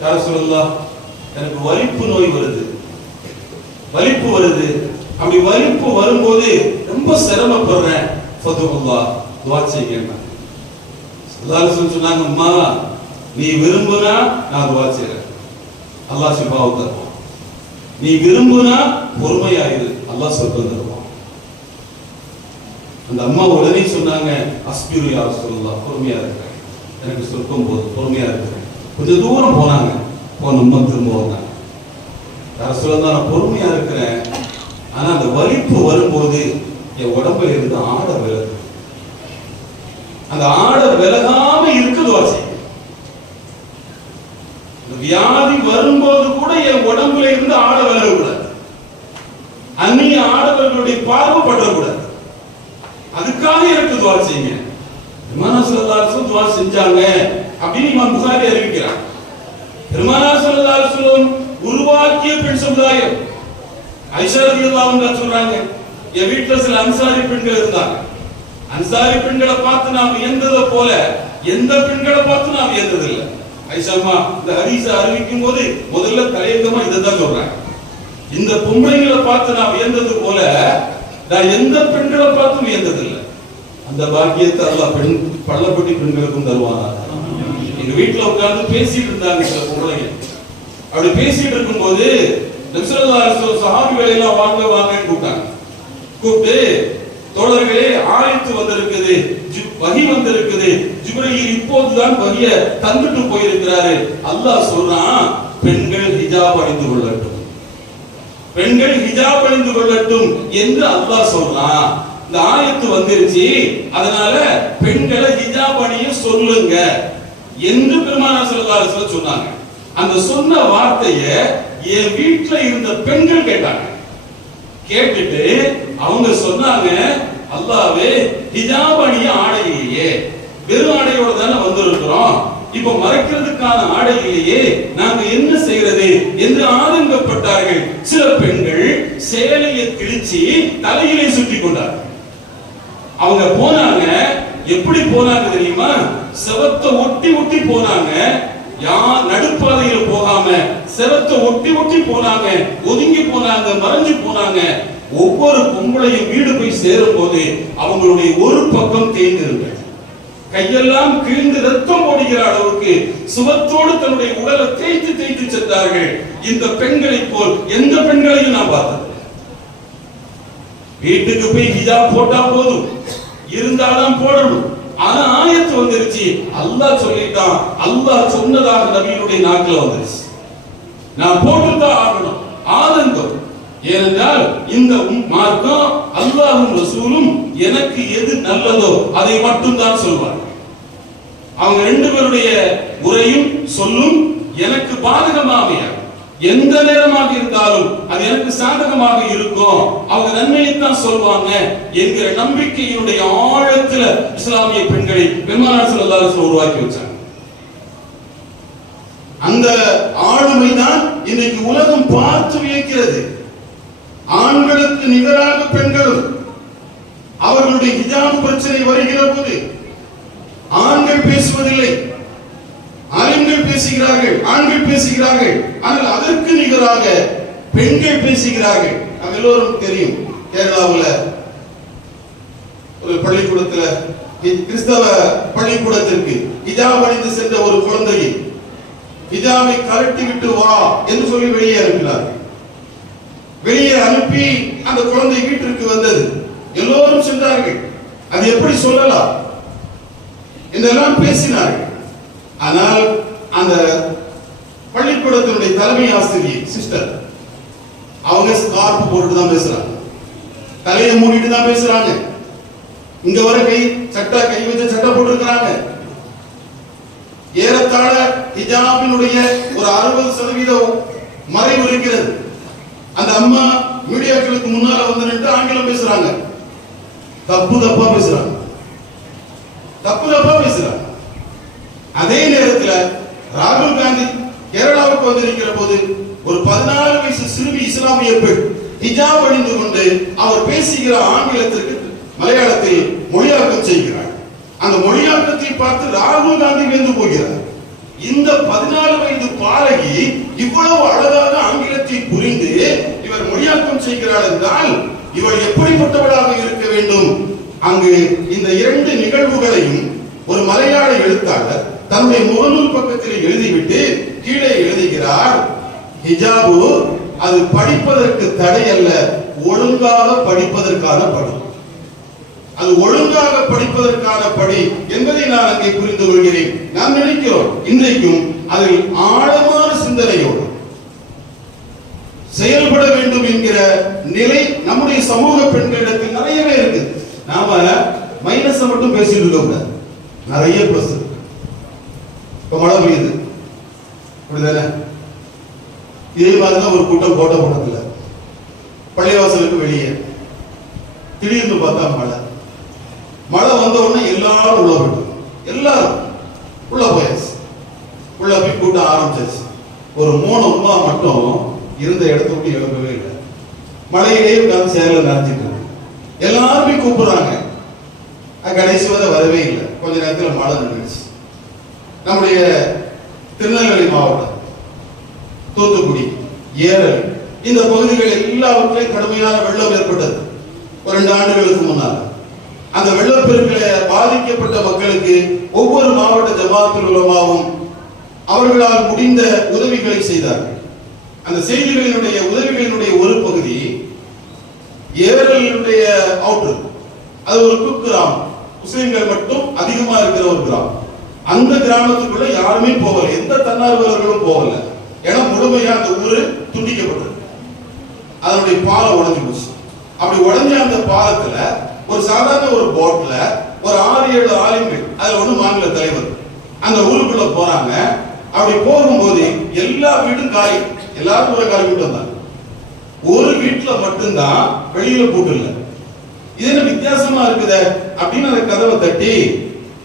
யா ரசூலல்லாஹ் எனக்கு வலிப்பு நோய் வருது, வலிப்பு வருது, அப்படி வலிப்பு வரும்போது ரொம்ப சிரமப்படுறேன், ஃபதுல்லாஹ் துஆ செய்யுங்க. ஸல்லல்லாஹு அலைஹி வஸல்லம் சொன்னாங்க, அம்மா நீ விரும்புனா நான் துஆ செய்றேன், அல்லாஹ் ஷிஃபாவை தருவான். நீ விரும்புனா பொறுமையாயிரு, அல்லாஹ் சொர்க்கம் தருவான். அந்த அம்மா உடனே சொன்னாங்க, அஸ்பிரு யா ரசூலல்லாஹ், பொறுமையா இருக்கிறேன், எனக்கு சொர்க்கம் போதும், பொறுமையா இருக்கிறேன். கொஞ்சம் தூரம் போனாங்க, போனோம்மா திரும்ப வந்தாங்க, யா ரசூலல்லாஹ் நான் பொறுமையா இருக்கிறேன், ஆனா அந்த வலிப்பு வரும்போது என் உடம்புல இருந்து ஆட விலகு, அந்த ஆட விலகாம இருக்க துஆ செய்யுங்க. வியாதி வரும்போது கூட என் உடம்புல இருந்து ஆட விலகக்கூடாது, அந்நிய ஆடவர்களுடைய பார்வை படக்கூடாது, அதுக்காக எனக்கு துஆ செய்யுங்க. பெருமானார் ஸல்லல்லாஹு அலைஹி வஸல்லம் துஆ செஞ்சாங்க அப்படின்னு இமாம் புகாரி அறிவிக்கிறார். பெருமானார் ஸல்லல்லாஹு அலைஹி வஸல்லம் உருவாக்கிய பெண் சமுதாயம். ஆயிஷா ரலியல்லாஹு அன்ஹா சொல்றாங்க, என் வீட்டுல சில அன்சாரி பெண்கள் இருந்தாங்க, அன்சாரி பெண்களை பார்த்து நாம் வியந்ததை போல எந்த பெண்களை பார்த்து நாம் வியந்ததில்லை. ஆயிஷா அம்மா இந்த ஹதீஸை அறிவிக்கும் போது முதல்ல தலையங்கமா இதைதான் சொல்றாங்க, இந்த பொம்பளைங்களை பார்த்து நான் வியந்தது போல நான் எந்த பெண்களை பார்த்தும் வியந்ததில்லை. அந்த பாக்கியத்தை அல்லாஹ் பெண் பள்ளப்பட்டி பெண்களுக்கும் தருவானா. எங்க வீட்டுல உட்கார்ந்து பேசிட்டு இருந்தாங்க சில பொம்பளைங்க. அப்படி பேசிட்டு இருக்கும்போது நபி ஸல்லல்லாஹு அலைஹி வஸல்லம் சஹாபிகளை எல்லாம் வாங்கன்னு கூப்பிட்டாங்க. கூப்பிட்டு தோழர்களே ஆயத்து வந்திருக்குது, வஹி வந்திருக்குது, ஜிப்ரீல் இப்போதுதான் வஹிய தந்துட்டு போயிருக்கிறாரு. அல்லாஹ் சொல்றான் பெண்கள் ஹிஜாப் அணிந்து கொள்ளட்டும், பெண்கள் ஹிஜாப் அணிந்து கொள்ளட்டும் என்று அல்லாஹ் சொல்றான். இந்த ஆயத்து வந்துருச்சு, அதனால பெண்களை ஹிஜாப் அணிய சொல்லுங்க என்று பெருமானார் ஸல்லல்லாஹு அலைஹி வஸல்லம் சொன்னாங்க. அந்த சொன்ன வார்த்தையை என் வீட்டுல இருந்த பெண்கள் கேட்டாங்க. கேட்டுட்டு அவங்க சொன்னாங்க, அல்லாஹ்வே ஹிஜாப் அணிய ஆடை இல்லையே, வெறும் ஆடையோட தானே வந்திருக்கிறோம், இப்ப மறைக்கிறதுக்கான ஆடை இல்லையே, நாங்க என்ன செய்யறது என்று ஆதங்கப்பட்டார்கள். சில பெண்கள் சேலையை கிழிச்சு தலையிலே சுற்றி கொண்டார்கள். அவங்க போனாங்க, எப்படி போனாங்க தெரியுமா? செவத்தை ஒட்டி ஒட்டி போனாங்க. நடுப்பாதையில போகாம செவத்தை ஒட்டி ஒட்டி போனாங்க, ஒதுங்கி போனாங்க, மறைஞ்சு போனாங்க. ஒவ்வொரு பொம்பளையும் வீடு போய் சேரும் போது அவங்களுடைய ஒரு பக்கம் தேய்ந்திருங்க, கையெல்லாம் கிழிந்து ரத்தம் ஓடுகிற அளவுக்கு சுவத்தோடு தன்னுடைய உடலை தேய்த்து தேய்த்து சென்றார்கள். இந்த பெண்களை போல் எந்த பெண்களையும் நான் பார்த்தது. வீட்டுக்கு போய் ஹிஜாப் போட்டா போதும், இருந்தாலும் போடணும். ஆனா ஆயத்து வந்துருச்சு, அல்லாஹ் சொல்லிட்டான், அல்லாஹ் சொன்னதாக நபியினுடைய நாக்குல வந்துருச்சு, நான் போட்டுதான் ஆகணும். ஆதங்கம். ஏனென்றால் இந்த மார்க்கம் அல்லாஹ்வும் ரசூலும் எனக்கு எது நல்லதோ அதை மட்டும் தான் சொல்வார். அவங்க ரெண்டு பேருடைய உரையும் சொல்லும் எனக்கு பாதகமாக, எந்த நேரமாக இருந்தாலும் அது எனக்கு சாதகமாக இருக்கும், அவங்க நன்மையைத்தான் சொல்வாங்க என்கிற நம்பிக்கையினுடைய ஆழத்துல இஸ்லாமிய பெண்களை பெருமானார் ஸல்லல்லாஹு அலைஹி வஸல்லம் உருவாக்கி வச்சாங்க. அந்த ஆளுமைதான் இன்னைக்கு உலகம் பார்த்து வியக்கிறது. ஆண்களுக்கு நிகராக பெண்களும் அவர்களுடைய ஹிஜாப் பிரச்சனை வருகிற போது ஆண்கள் பேசுவதில்லை, ஆண்கள் பேசுகிறார்கள், ஆண்கள் பேசுகிறார்கள். ஆனால் அதற்கு நிகராக பெண்கள் பேசுகிறார்கள். நம்ம எல்லோரும் தெரியும், கேரளாவில் ஒரு பள்ளிக்கூடத்துல, கிறிஸ்தவ பள்ளிக்கூடத்திற்கு ஹிஜாப் அணிந்து சென்ற ஒரு குழந்தையை ஹிஜாபை கழட்டி விட்டு வா என்று சொல்லி வெளியே அனுப்பினார். வெளியே அனுப்பி அந்த குழந்தை வீட்டிற்கு வந்தது. எல்லோரும் சென்றார்கள். அது எப்படி சொல்லலாம் என்றெல்லாம் பேசினார்கள். ஆனால் அந்த பள்ளிக்கூடத்தினுடைய தலைமை ஆசிரியர் சிஸ்டர் அவங்க ஸ்கார்ப் போட்டுட்டு தான் பேசுறாங்க, தலையை மூடிட்டு தான் பேசுறாங்க. இங்க வர கை வச்ச சட்டை போட்டிருக்கிறாங்க. ஏறத்தாழ ஹிஜாபினுடைய ஒரு 60% மறைவு இருக்கிறது. அந்த அம்மா மீடியாக்களுக்கு முன்னால வந்து நின்று ஆங்கிலம் பேசுறாங்க, தப்பா பேசுறாங்க, தப்பா பேசுறாங்க. அதே நேரத்தில் ராகுல் காந்தி கேரளாவுக்கு வந்திருக்கிற போது ஒரு 14 வயசு சிறுமி இஸ்லாமிய பெண் ஹிஜாப் அணிந்து கொண்டு அவர் பேசுகிற ஆங்கிலத்திற்கு மலையாளத்தில் மொழியாக்கம் செய்கிறார். அந்த மொழியாக்கத்தை பார்த்து ராகுல் காந்தி வியந்து போகிறார். இந்த 14 வயது பாலகி இவ்வளவு அழகாக ஆங்கிலத்தை புரிந்து இவர் மொழியாக்கம் செய்கிறார் என்றால் இவள் எப்படிப்பட்டவளாக இருக்க வேண்டும்? அங்கு இந்த 2 நிகழ்வுகளையும் ஒரு மலையாள எழுத்தாளர் தன்னுடைய முகநூல் பக்கத்தில் எழுதிவிட்டு கீழே எழுதுகிறார், ஹிஜாபு அது படிப்பதற்கு தடை அல்ல, ஒழுங்காக படிப்பதற்கான படி. அது ஒழுங்காக படிப்பதற்கான படி என்பதை நான் அங்கே புரிந்து கொள்கிறேன். நாம் நினைக்கிறோம் இன்றைக்கும் அதில் ஆழமான சிந்தனையோடு செயல்பட வேண்டும் என்கிற நிலை நம்முடைய சமூக பெண்களிடத்தில் நிறையவே இருக்கு. நாம மைனஸ் மட்டும் பேசிட்டு இருக்கோம், நிறைய பிளஸ். இப்ப மழை பெய்யுது, அப்படிதானே? இதே மாதிரிதான் ஒரு கூட்டம் கோட்டை போட்டதில்ல, பள்ளிவாசலுக்கு வெளியே திடீர்னு பார்த்தா மழை வந்த உடனே எல்லாரும் உள்ள போயிட்டு, எல்லாரும் உள்ள போயாச்சு. உள்ள போய் கூட்டம் ஆரம்பிச்சாச்சு. ஒரு 3 அம்மா மட்டும் இருந்த இடத்த விட்டு எழுப்பவே இல்லை, மழையிலேயே உட்கார்ந்து சேர்ல நினைச்சிட்டு இருக்கு. எல்லாருமே கூப்பிடுறாங்க, கடைசி வரை வரவே இல்லை. கொஞ்ச நேரத்தில் மழை நின்றுச்சு. நம்முடைய திருநெல்வேலி மாவட்டம், தூத்துக்குடி, ஏரல் இந்த பகுதிகள் எல்லாவற்றிலும் கடுமையான வெள்ளம் ஏற்பட்டது ஒரு 2 ஆண்டுகளுக்கு முன்னால். அந்த வெள்ளப்பெருக்கில் பாதிக்கப்பட்ட மக்களுக்கு ஒவ்வொரு மாவட்ட ஜமாத்துல் உலமாவும் அவர்களால் முடிந்த உதவிகளை செய்தார்கள். அந்த செய்திகளினுடைய உதவிகளினுடைய ஒரு பகுதி ஏரலுடைய அவுட்டர், அது ஒரு குக்கிராமம், முஸ்லிம்கள் மட்டும் அதிகமா இருக்கிற ஒரு கிராமம். அந்த கிராமத்துக்குள்ள யாருமே போகல, எந்த தன்னார்வலர்களும் போகல. ஏன்னா முழுமையா அந்த ஊரு துண்டிக்கப்பட்டது. அதனுடைய பாலம் உடைஞ்சு போச்சு. அப்படி உடைஞ்ச அந்த பாலத்துல ஒரு சாதாரண ஒரு போட்ல ஒரு 6-7 ஆலிம்கள், அதுல ஒண்ணு மாநில தலைவர், அந்த ஊருக்குள்ள போறாங்க. அப்படி போகும்போது எல்லா வீடும் காலி, எல்லாரும் ஒரு காலி வீட்டு வந்தாங்க. ஒரு வீட்டுல மட்டும்தான் வெளியில பூட்டு இல்ல. இது என்ன வித்தியாசமா இருக்குது அப்படின்னு அந்த கதவை தட்டி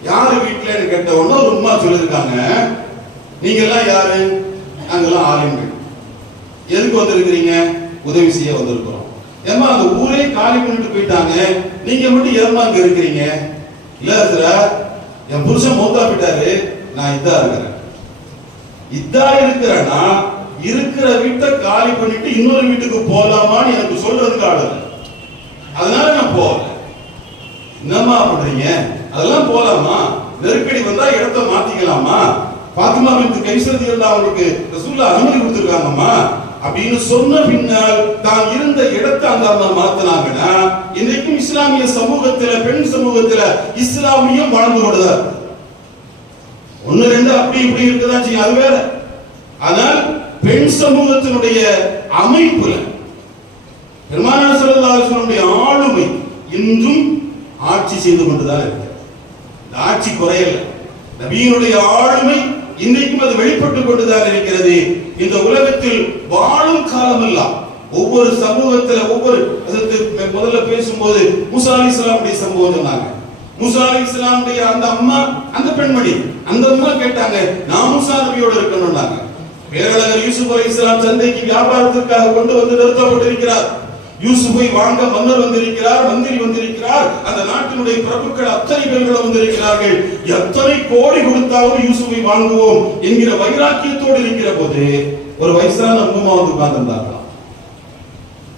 யாரு வீட்டுல கேட்ட உடனே ஒரு உம்மா சொல்லிருக்காங்க, நீங்க எல்லாம் யாரு? நாங்கெல்லாம் ஆலிம்கள். எதுக்கு வந்திருக்கிறீங்க? உதவி செய்ய வந்திருக்கிறோம். ஏமா அந்த ஊரே காலி பண்ணிட்டு போயிட்டாங்க, நீங்க மட்டும் ஏமா இங்க இருக்கிறீங்க? இல்ல சார், என் புருஷன் மௌத்தா போயிட்டாரு, நான் இதா இருக்கிறேன். இதா இருக்கிறேன்னா இருக்கிற வீட்டை காலி பண்ணிட்டு இன்னொரு வீட்டுக்கு போலாமான்னு எனக்கு சொல்றதுக்கு ஆளு, அதனால நான் போகல. என்னம்மா பண்றீங்க? அதெல்லாம் போலாமா? நெருக்கடி வந்தா இடத்தை மாத்திக்கலாமா? பாத்திமா பின்த் கைஸ் ரலியல்லாஹு அவங்களுக்கு ரசூலுல்லாஹ் அனுமதி கொடுத்திருக்காங்கம்மா அப்படின்னு சொன்ன பின்னால் தான் இருந்த இடத்தை அந்த அம்மா மாத்தினாங்கன்னா இன்றைக்கும் இஸ்லாமிய சமூகத்துல, பெண் சமூகத்துல இஸ்லாமியம் வளர்ந்து கொண்டுதான். ஒன்னு ரெண்டு அப்படி இப்படி இருக்குதான் செய்யும், அது வேற. ஆனால் பெண் சமூகத்தினுடைய அமைப்புல பெருமானார் ஸல்லல்லாஹு அலைஹி வஸல்லம் ஆளுமை இன்றும் ஆட்சி செய்து கொண்டுதான் இருக்கு. ஆட்சி குறையல. நபியினுடைய ஆளுமை இன்றைக்கும் அது வெளிப்பட்டுக் கொண்டுதான் இருக்கிறது. இந்த உலகத்தில் வாழும் காலமெல்லாம் ஒவ்வொரு சமூகத்துல ஒவ்வொரு முதல்ல பேசும்போது மூசா அலைஹிஸ்ஸலாமுடைய சம்பவம் சொன்னாங்க. மூசா அலைஹிஸ்ஸலாமுடைய அந்த அம்மா, அந்த பெண்மணி, அந்த அம்மா கேட்டாங்க, நான் மூசா நபியோட இருக்கணும்னாங்க. பேரழகர் யூசுப் அலைஹிஸ்ஸலாம் சந்தைக்கு வியாபாரத்திற்காக கொண்டு வந்து நிறுத்தப்பட்டிருக்கிறார். யூசுஃபை வாங்க மன்னர் வந்திருக்கிறார், மந்திரி வந்திருக்கிறார், அந்த நாட்டினுடைய பிரபுக்கள் அத்தனை பேர்களும் வந்திருக்கிறார்கள். எத்தனை கோடி கொடுத்தாவது யூசுஃபை வாங்குவோம் என்கிற வைராக்கியத்தோடு இருக்கிற போது ஒரு வயசான அம்மா வந்து உட்கார்ந்திருந்தாங்களாம்.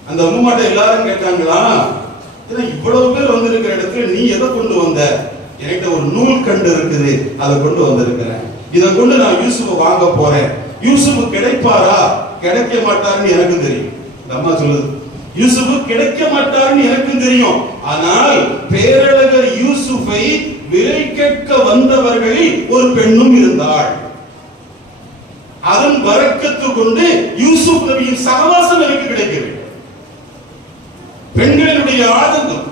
அந்த அம்மாட்ட எல்லாரும் கேட்டாங்களா, இவ்வளவு பேர் வந்திருக்கிற இடத்துல நீ எதை கொண்டு வந்த? என்கிட்ட ஒரு நூல் கண்டு இருக்குது, அதை கொண்டு வந்திருக்கிறேன். இதை கொண்டு நான் யூசுஃபை வாங்க போறேன். யூசுஃப் கிடைப்பாரா கிடைக்க மாட்டாருன்னு எனக்கு தெரியும். இந்த அம்மா சொல்லுது, யூசுஃப் கிடைக்க மாட்டாருன்னு எனக்கு தெரியும். ஆனால் பேரழகர் யூசுஃபை விலை கேட்க வந்தவர்களில் ஒரு பெண்ணும் இருந்தாள். அதன் பரக்கத்து கொண்டு யூசுப் நபியின் சகவாசம் எனக்கு கிடைக்க வேண்டும். பெண்களினுடைய ஆதங்கம்.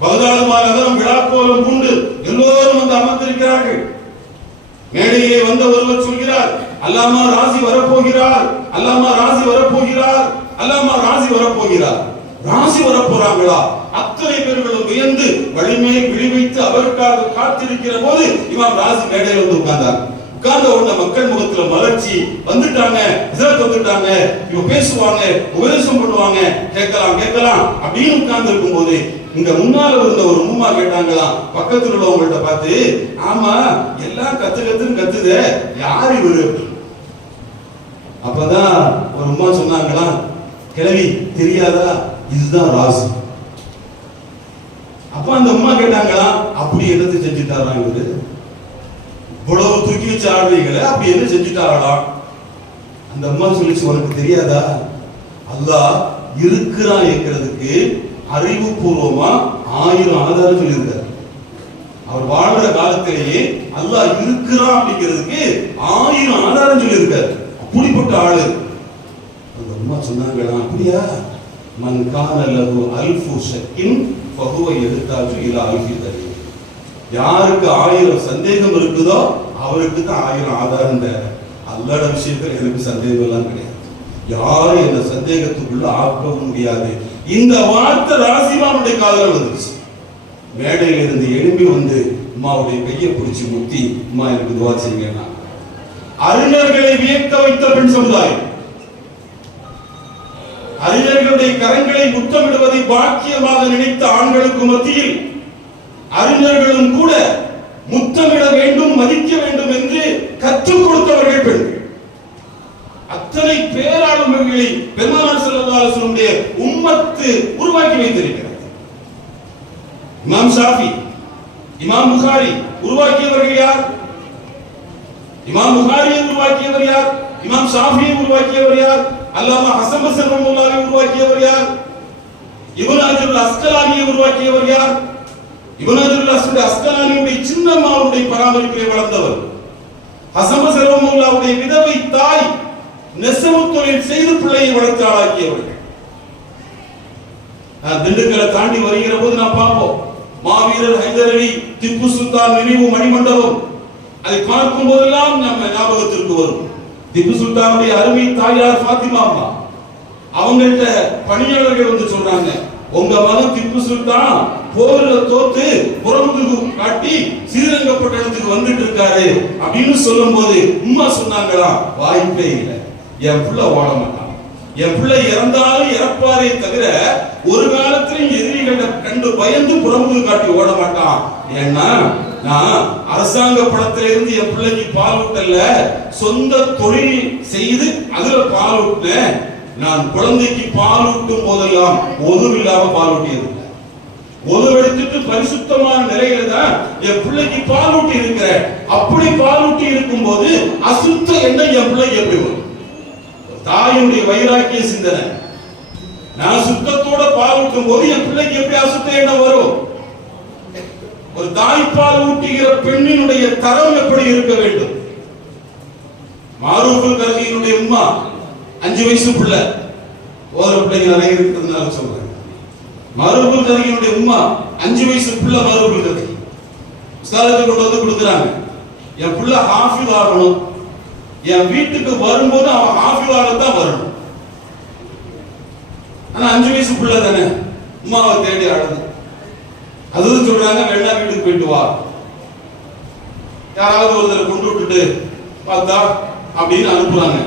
பகதாது மாநகரம் விழாக்கோலம் பூண்டு எல்லோரும் வந்து அமர்ந்திருக்கிறார்கள். மேடையிலே வந்த ஒருவர் சொல்கிறார், அல்லாமா ராசி வரப்போகிறார், அல்லாமா ராசி வரப்போகிறார், அல்லாமா ராசி வரப்போகிறார். ராசி வரப்போறாங்களா? அத்தனை பேர்களும் வியந்து வலிமையை விழிவைத்து அவருக்காக காத்திருக்கிற போது இமாம் ராசி மேடையில் வந்து உட்கார்ந்தார். உட்கார்ந்த உடனே மக்கள் முகத்துல மலர்ச்சி வந்துட்டாங்க, ஹஜ்ரத் வந்துட்டாங்க, இவங்க பேசுவாங்க, உபதேசம் பண்ணுவாங்க, கேட்கலாம் கேட்கலாம் அப்படின்னு உட்கார்ந்து இருக்கும் போது இங்க முன்னால இருந்த ஒரு உம்மா கேட்டாங்களாம், பக்கத்துல உள்ளவங்கள்ட்ட பார்த்து, ஆமா எல்லாம் கத்துன்னு கத்துதே, யார் இவரு? அப்பதான் ஒரு உம்மா சொன்னாங்களா, கிழவி தெரியாதா, இதுதான் ராசி. அப்ப அந்த உம்மா கேட்டாங்களா, அப்படி என்னது செஞ்சுட்டாரா இவரு? இவ்வளவு தூக்கி வச்சு ஆடுறீங்களே, அப்படி என்ன செஞ்சுட்டாரா? அந்த அம்மா சொல்லிச்சு, உனக்கு தெரியாதா, அல்லாஹ் இருக்கிறான் என்கிறதுக்கு அறிவுபூர்வமா 1000 ஆதாரம் சொல்லியிருக்காரு. அவர் வாழ்ற காலத்திலேயே அல்லாஹ் இருக்கிறான் அப்படிங்கிறதுக்கு 1000 ஆதாரம் சொல்லியிருக்காரு. அப்படிப்பட்ட ஆளு. அந்த அம்மா சொன்னாங்களா, அப்படியா? மன் கான லஹு அல்ஃபு ஷக்கின் ஃபஹுவ யஹ்தாஜு இலா அல்ஃபி தலீல். யாருக்கு 1000 சந்தேகம் இருக்குதோ அவருக்கு தான் 1000 ஆதாரம் தேவை. அல்லாஹ்வுடைய விஷயத்துல எனக்கு சந்தேகம் எல்லாம் கிடையாது. யாரும் இந்த சந்தேகத்துக்குள்ள ஆக்கவும் முடியாது. இந்த வார்த்தை ராசிமாவுடைய காதுல வந்துச்சு. மேடையில இருந்து எழும்பி வந்து அம்மாவுடைய கையை பிடிச்சி முத்தி, அம்மா எனக்கு துவா செய்யுங்க. அறிஞர்களை வியக்க வைத்த பெண் சமுதாயம், அறிஞர்களுடைய கரங்களை முத்தமிடுவதை பாக்கியமாக நினைத்த ஆண்களுக்கு மத்தியில் அறிஞர்களும் கூட முத்தமிட வேண்டும், மதிக்க வேண்டும் என்று கற்றுக் கொடுத்தவர்கள் பெண்கள். அத்தனை பேராளுமைகளை பெருமானார் ஸல்லல்லாஹு அலைஹி வஸல்லம் உம்மத்து உருவாக்கி வைத்திருக்கிறது. இமாம் ஷாஃபி, இமாம் புகாரி உருவாக்கியவர்கள் யார்? இமாம் புகாரியை உருவாக்கியவர் யார்? இமாம் ஷாஃபியை உருவாக்கியவர் யார்? அல்லாமா ஹஸன் பஸ்ரி ரஹ்மத்துல்லாஹி உருவாக்கியவர் யார்? இப்னு ஹஜர் அஸ்கலானியை உருவாக்கியவர் யார்? இப்னு ஹஜர் அஸ்கலானியுடைய சின்னம்மாவுடைய பராமரிப்பிலே வளர்ந்தவர். ஹஸன் பஸ்ரி ரஹ்மத்துல்லாஹுடைய விதவை தாய் நெசவு தொழில் செய்து பிள்ளையை வளர்த்து ஆளாக்கியவர்கள். திண்டுக்கலை தாண்டி வருகிற போது நான் பார்ப்போம், மாவீரர் ஹைதர் அலி திப்பு சுல்தான் நினைவு மணிமண்டபம். அதை பார்க்கும் போதெல்லாம் நம்ம ஞாபகத்திற்கு வரும் திப்பு சுல்தானுடைய அருமை தாயார் ஃபாத்திமா அம்மா. அவங்கள்ட்ட பணியாளர்கள் வந்து சொல்றாங்க, உங்க மகன் திப்பு சுல்தான் போர்ல தோத்து புறமுதுகு காட்டி ஸ்ரீரங்கப்பட்டணத்துக்கு வந்துட்டு இருக்காரு அப்படின்னு சொல்லும் போது உம்மா சொன்னாங்களா, வாய்ப்பே இல்லை, என் புள்ள ஓட மாட்டான், என் பிள்ளை இறந்தாலும் இறப்பாரே தவிர ஒரு காலத்திலும் எதிரிகளை கண்டு பயந்து புறமுதுகு காட்டி ஓட மாட்டான். ஏன்னா நான் அரசாங்க பணத்தில இருந்து என் பிள்ளைக்கு பால் ஊட்டல, சொந்த தொழில் செய்து அதுல பால் ஊட்டினேன். நான் குழந்தைக்கு பால் ஊட்டும் போதெல்லாம் ஒதுவில்லாம பால் ஊட்டியது, ஒதுவெடுத்துட்டு பரிசுத்தமான நிலையில தான் என் பிள்ளைக்கு பால் ஊட்டி இருக்கிறேன். அப்படி பால் ஊட்டி இருக்கும் போது அசுத்த எண்ணெய் என் பிள்ளைக்கு எப்படி வரும்? தாயுடைய வைராக்கிய சிந்தனை. நான் சுத்தத்தோட பால் ஊட்டும் போது என் பிள்ளைக்கு எப்படி அசுத்த எண்ணம் வரும்? ஒரு தாய்ப்பால் ஊட்டுகிற பெண்ணினுடைய தரம் எப்படி இருக்க வேண்டும்? மாரூஃபுல் கர்ஹியினுடைய உம்மா 5 வயசு பிள்ளை, ஓதுற பிள்ளைங்க நிறைய இருக்கிறதுனால சொல்றேன். மாரூஃபுல் கர்ஹியினுடைய உம்மா 5 வயசு பிள்ளை மாரூஃபுல் கர்ஹி உஸ்தாதுக்கு கொண்டு வந்து கொடுக்குறாங்க, என் பிள்ளை ஹாஃபிஸ் ஆகணும், என் வீட்டுக்கு வரும்போது அவன் ஹாஃபிஸாகத்தான் வரணும். ஆனா 5 வயசு பிள்ளை தானே, உம்மாவை தேடி ஆடுது. அதுவும் சொல்றாங்க, வேணா வீட்டுக்கு போயிட்டு வா, யாராவது ஒருத்தர் கொண்டு விட்டுட்டு பார்த்தா அப்படின்னு அனுப்புறாங்க.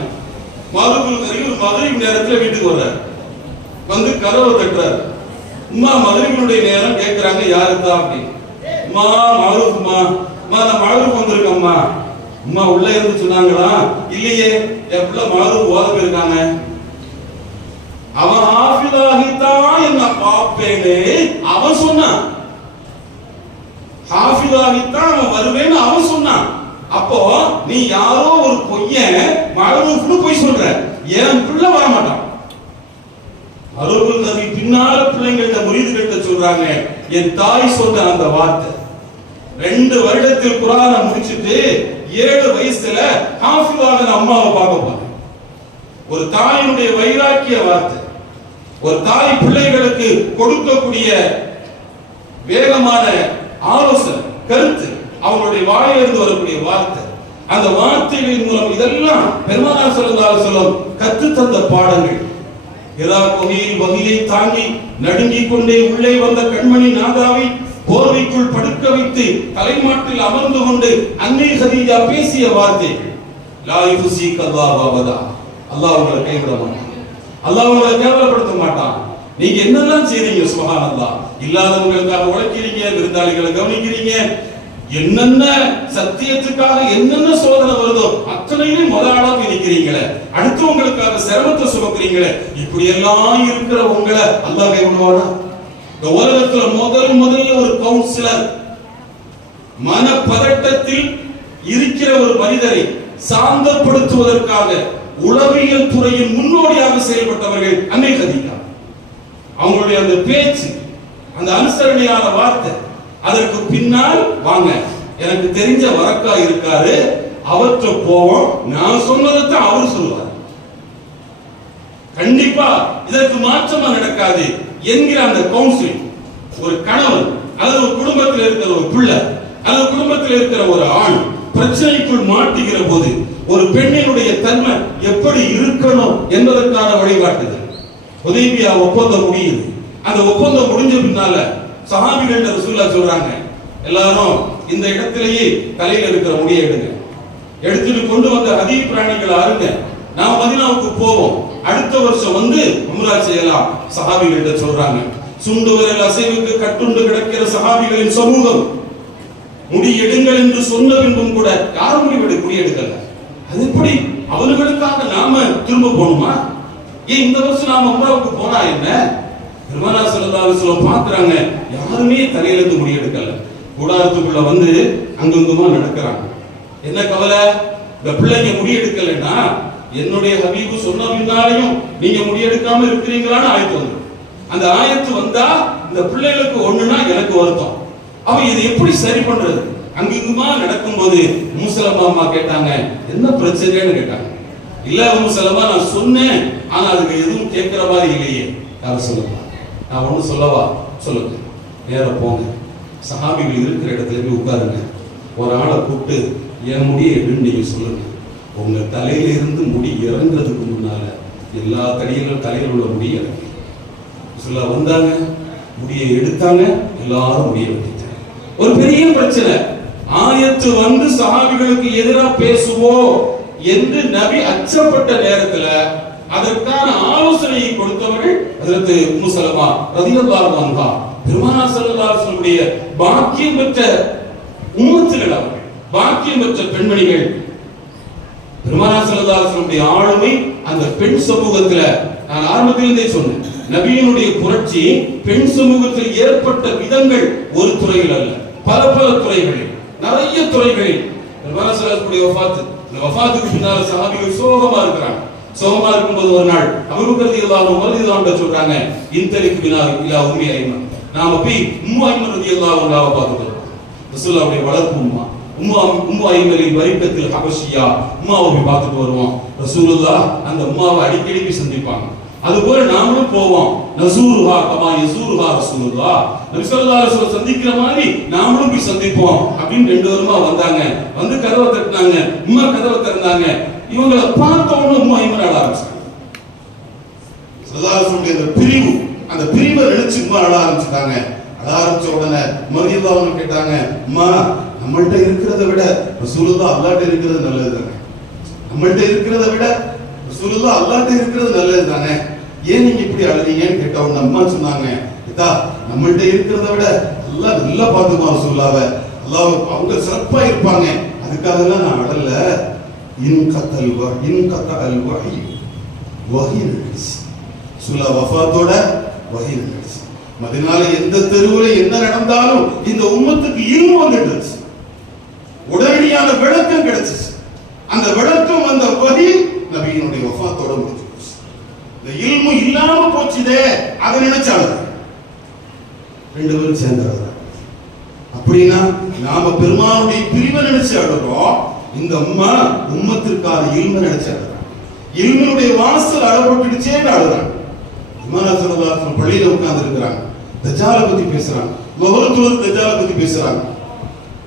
மாரூஃபுல் கர்ஹி ஒரு மகரிப் நேரத்துல வீட்டுக்கு வர்றாரு, வந்து கதவை தட்டுறாரு. உம்மா மகரிபினுடைய நேரம் கேட்கிறாங்க, யாருக்கா அப்படின்னு. அம்மா மாரூஃப்மா, அம்மா நான் மாரூஃப் வந்திருக்கேம்மா. அம்மா உள்ள இருந்து சொன்னாங்களா, இல்லையே என் பிள்ளை மாரூஃப் ஓத போயிருக்காங்க, அவன் ஹாஃபிஸாகித்தான் என்ன பாப்பேன்னு அவன் சொன்னான், ஹாஃபிஸாகித்தான் அவன் வருவேன்னு அவன் சொன்னான். அப்போ நீ யாரோ ஒரு பொய்யன் மாரூஃப்னு போய் சொல்ற, என் பிள்ளை வர மாட்டான். மாரூஃபுல் கர்ஹி பின்னால பிள்ளைங்கள்ட்ட முரீதுகிட்ட சொல்றாங்க, என் தாய் சொன்ன அந்த வார்த்தை 2 வருடத்தில் குர்ஆனை முடிச்சிட்டு 7 வயசுல ஹாஃபிஸான அம்மாவை பார்க்க போறேன். ஒரு தாயினுடைய வைராக்கிய வார்த்தை, ஒரு தாய் பிள்ளைகளுக்கு கொடுக்கக்கூடிய வேகமான ஆலோசனை கருத்து, அவங்களுடைய வாயிலிருந்து வரக்கூடிய வார்த்தை, அந்த வார்த்தைகளின் மூலம் இதெல்லாம் பெருமானார் ஸல்லல்லாஹு அலைஹி வஸல்லம் கற்று தந்த பாடங்கள். ஹிரா குகையில் வகியை தாங்கி நடுங்கிக் கொண்டே உள்ளே வந்த கண்மணி நாதாவை போர்வைக்குள் படுக்க வைத்து தலைமாட்டில் அமர்ந்து கொண்டு அன்னை கதீஜா பேசிய வார்த்தை, லா யுஸீக அல்லாஹு அபதா, அல்லாஹ் உங்களை கைவிட மாட்டான், அல்லாஹ் உங்களை கேவலப்படுத்த மாட்டான். நீங்க என்னெல்லாம் செய்றீங்க, சுப்ஹானல்லாஹ், இல்லாதவங்களுக்காக உழைக்கிறீங்க, விருந்தாளிகளை கவனிக்கிறீங்க, என்னென்ன சத்தியத்துக்காக என்னென்ன சோதனை வருதோ அத்தனையும் முதலாளா நிக்கிறீங்களே, அடுத்தவங்களுக்காக சிரமத்தை சுமக்கிறீங்களே, இப்படி எல்லாம் இருக்கிற உங்களை அல்லாஹ் கைவிடுவானா? இந்த உலகத்துல முதல்ல ஒரு கவுன்சிலர் மனப்பதட்டத்தில் இருக்கிற ஒரு மனிதரை சாந்தப்படுத்துவதற்காக உளவியல் துறையின் முன்னோடியாக செயல்பட்டவர்கள் அன்னை கதீஜா. அவங்களுடைய அந்த பேச்சு, அந்த அனுசரணையான வார்த்தை, அதற்கு பின்னால் வாங்க எனக்கு தெரிஞ்ச வரக்கா இருக்காரு, அவற்றை போவோம், நான் சொன்னதைத்தான் அவர் சொல்லுவார், கண்டிப்பா இதற்கு மாற்றமா நடக்காது என்கிற அந்த கவுன்சிலிங். ஒரு கணவன் அல்லது ஒரு குடும்பத்தில் இருக்கிற ஒரு பிள்ளை அல்லது குடும்பத்தில் இருக்கிற ஒரு ஆண் பிரச்சனைக்குள் மாட்டுகிற போது ஒரு பெண்ணினுடைய தன்மை எப்படி இருக்கணும் என்பதற்கான வழிகாட்டுதல். ஹுதைபியா ஒப்பந்தம் முடியுது. அந்த ஒப்பந்தம் முடிஞ்ச பின்னால சஹாபிகள் ரசூலுல்லாஹ் சொல்றாங்க, எல்லாரும் இந்த இடத்திலேயே தலையில இருக்கிற முடியை எடுங்க, எடுத்துட்டு கொண்டு வந்த ஹதீ பிராணிகளை அருங்க, நாம் மதீனாவுக்கு போவோம், அடுத்த வருஷம் வந்து உம்ரா செய்யலாம். சஹாபிகள்ட்ட சொல்றாங்க. சுண்டு விரல் அசைவுக்கு கட்டுண்டு கிடக்கிற சஹாபிகளின் சமூகம் முடி எடுங்கள் என்று சொன்ன பின்பும் கூட யாரும் முடி எடுக்கல. அது எப்படி? அவர்களுக்காக நாம திரும்ப போகணுமா? ஏன் இந்த வருஷம் நாம உம்ராவுக்கு போனா என்ன? பெருமானார் ஸல்லல்லாஹு அலைஹி வஸல்லம் பாக்குறாங்க, யாருமே தலையில இருந்து முடி எடுக்கல. கூடாரத்துக்குள்ள வந்து அங்கங்குமா நடக்கிறாங்க. என்ன கவலை? இந்த பிள்ளைங்க முடி எடுக்கலன்னா என்னுடைய ஹபீபு சொன்ன பின்னாலையும் நீங்க முடியெடுக்காம இருக்கிறீங்களான்னு ஆயத்து வந்துடும். அந்த ஆயத்து வந்தா இந்த பிள்ளைகளுக்கு ஒண்ணுனா எனக்கு வருத்தம். அவ இது எப்படி சரி பண்றது? அங்கிங்குமா நடக்கும்போது முசலமா அம்மா கேட்டாங்க, என்ன பிரச்சனைன்னு கேட்டாங்க. இல்ல முசலமா, நான் சொன்னேன், ஆனா அதுக்கு எதுவும் கேட்கிற மாதிரி இல்லையே. யார சொல்லுங்க, நான் ஒண்ணு சொல்லவா? சொல்லுங்க. நேர போங்க, சஹாபிகள் இருக்கிற இடத்துல போய் உட்காருங்க. ஒரு ஆளை கூப்பிட்டு என் முடியை எடுன்னு நீங்க சொல்லுங்க. உங்க தலையில இருந்து முடி இறங்குறதுக்கு முன்னால எல்லா தலையில உள்ள முடி இறங்கி சொல்ல வந்தாங்க. முடியை எடுத்தாங்க, எல்லாரும் முடிய வெட்டிட்டாங்க. ஒரு பெரிய பிரச்சனை. ஆயத்து வந்து சஹாபிகளுக்கு எதிராக பேசுவோம் என்று நபி அச்சப்பட்ட நேரத்துல அதற்கான ஆலோசனையை கொடுத்தவர்கள் ஹஜ்ரத் உம்மு ஸலமா ரலியல்லாஹு அன்ஹா. பெருமானார் ஸல்லல்லாஹு அலைஹி வஸல்லம் பாக்கியம் பெற்ற உம்மத்திகள், அவர்கள் பாக்கியம் பெற்ற பெண்மணிகள். பெருமானார் ஸல்லல்லாஹு அலைஹி வஸல்லம் ஆளுமை அந்த பெண் சமூகத்துல, நான் ஆரம்பத்திலிருந்தே சொன்னேன், நபியினுடைய புரட்சி பெண் சமூகத்தில் ஏற்பட்ட விதங்கள் ஒரு துறையில் அல்ல, பல பல துறைகளில், நிறைய துறைகளில். பெருமானார் ஸல்லல்லாஹு அலைஹி வஸல்லம் வஃபாத்துக்கு பின்னால சஹாபிகள் சோகமா இருக்கிறாங்க. சோகமா இருக்கும்போது ஒரு நாள் அபூபக்கர் ரலியல்லாஹு அன்ஹு சொல்றாங்க, இன்தலிக் பினா இலா உம்மி ஐமன், நாம போய் உம்மு ஐமன் ரலியல்லாஹு அன்ஹாவை பார்த்துட்டு ரசூலுல்லாஹ்வுடைய வளர்ப்பு உம்மு ஐமனின் வரிக்கத்தில் ஹபஷியா உம்மாவை போய் பார்த்துட்டு வருவோம். ரசூலுல்லாஹ் அந்த உம்மாவை அடிக்கடி போய் சந்திப்பாங்க. அதுபோல நாமளும் போவோம். நஸூருஹா கமா யஸூருஹா ரசூலுல்லாஹ், நபி ஸல்லல்லாஹு அலைஹி வஸல்லம் சந்திக்கிற மாதிரி நாமளும் போய் சந்திப்போம் அப்படின்னு ரெண்டு பேருமா வந்தாங்க. வந்து கதவை தட்டினாங்க. உம்மா கதவை திறந்தாங்க. இவங்களை பார்த்த உடனே உம்மா ஐமன் அழ ஆரம்பிச்சாங்க. ஸல்லல்லாஹு அலைஹி வஸல்லம் பிரிவு, அந்த பிரிவை நினைச்சு உம்மா அழ ஆரம்பிச்சிட்டாங்க. அழ ஆரம்பிச்ச உடனே மரியல்லாஹு கேட்டாங்க, அம்மா நம்மள்ட்ட இருக்கிறத விட ரசூலுல்லாஹ் அல்லாஹ்ட்ட இருக்கிறது நல்லது தானே? நம்மள்ட்ட இருக்கிறத விட ரசூலுல்லாஹ் அல்லாஹ்ட்ட இருக்கிறது நல்லது தானே? ஏன் நீங்க இப்படி அழுதீங்கன்னு கேட்ட உடனே அம்மா சொன்னாங்க, இதா நம்மள்ட்ட இருக்கிறத விட அல்லாஹ் நல்லா பார்த்துக்குவான் ரசூலுல்லாஹ்வை, அல்லாஹ் அவங்க சிறப்பா இருப்பாங்க, அதுக்காகலாம் நான் அழல. இன்கத்தல் வஹி வஹி நடந்துச்சு. ரசூலுல்லாஹ் வஃபாத்தோட வஹி நடந்துச்சு. மதீனால எந்த தெருவுல என்ன நடந்தாலும் இந்த உம்மத்துக்கு இல்மு வந்துடுச்சு. உடனடியான விளக்கம் கிடைச்சிச்சு. அந்த விளக்கம் வந்த வஹி நபியினுடைய வஃபாத்தோட முடிஞ்சு போச்சு. இந்த இல்மு இல்லாம போச்சுதே, அதை நினைச்சாலும் ரெண்டு பேரும் சேர்ந்தாங்க. அப்படின்னா நாம பெருமானுடைய பிரிவை நினைச்சு அழுறோம், இந்த அம்மா உம்மத்திற்கான இல்மு நினைச்சு அழுறாங்க. இல்முடைய வாசல் அடப்பட்டுடுச்சேன்னு அழுறாங்க. பெருமானார் ஸல்லல்லாஹு அலைஹி வஸல்லம் பள்ளியில உட்கார்ந்து இருக்கிறாங்க. தஜ்ஜாலை பத்தி பேசுறாங்க. லஹர் தஜ்ஜாலை பத்தி பேசுறாங்க.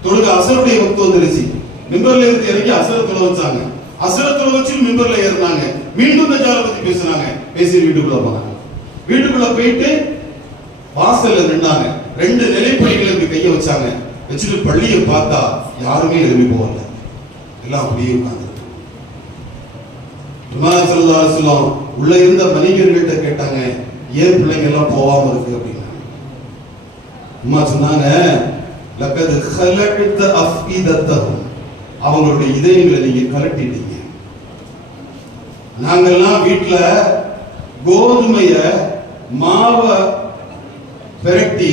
தொழுக அசருடைய வக்து வந்துருச்சு. மிம்பர்ல இருந்து இறங்கி அசர தொழ வச்சாங்க. அசர தொழ வச்சு மிம்பர்ல ஏறினாங்க. மீண்டும் தஜ்ஜாலை பத்தி பேசுறாங்க. பேசி வீட்டுக்குள்ள போனாங்க. வீட்டுக்குள்ள போயிட்டு வாசல்ல நின்னாங்க. ரெண்டு நிலைப்படிகளுக்கு கைய வச்சாங்க. வச்சுட்டு பள்ளியை பார்த்தா யாருமே எழுப்பி போகல, எல்லாம் அப்படியே உட்கார்ந்து. பெருமானார் ஸல்லல்லாஹு அலைஹி வஸல்லம் உள்ள இருந்த மனிதர்கள்ட்ட கேட்டாங்க, ஏன் பிள்ளைங்க எல்லாம் போகாம இருக்கு அப்படின்னா. அம்மா சொன்னாங்க, லக்கத் خلقت افئدتهم, அவங்களுடைய இதயங்களை நீங்க கலட்டிட்டீங்க. நாங்கெல்லாம் வீட்டுல கோதுமைய மாவை பெரட்டி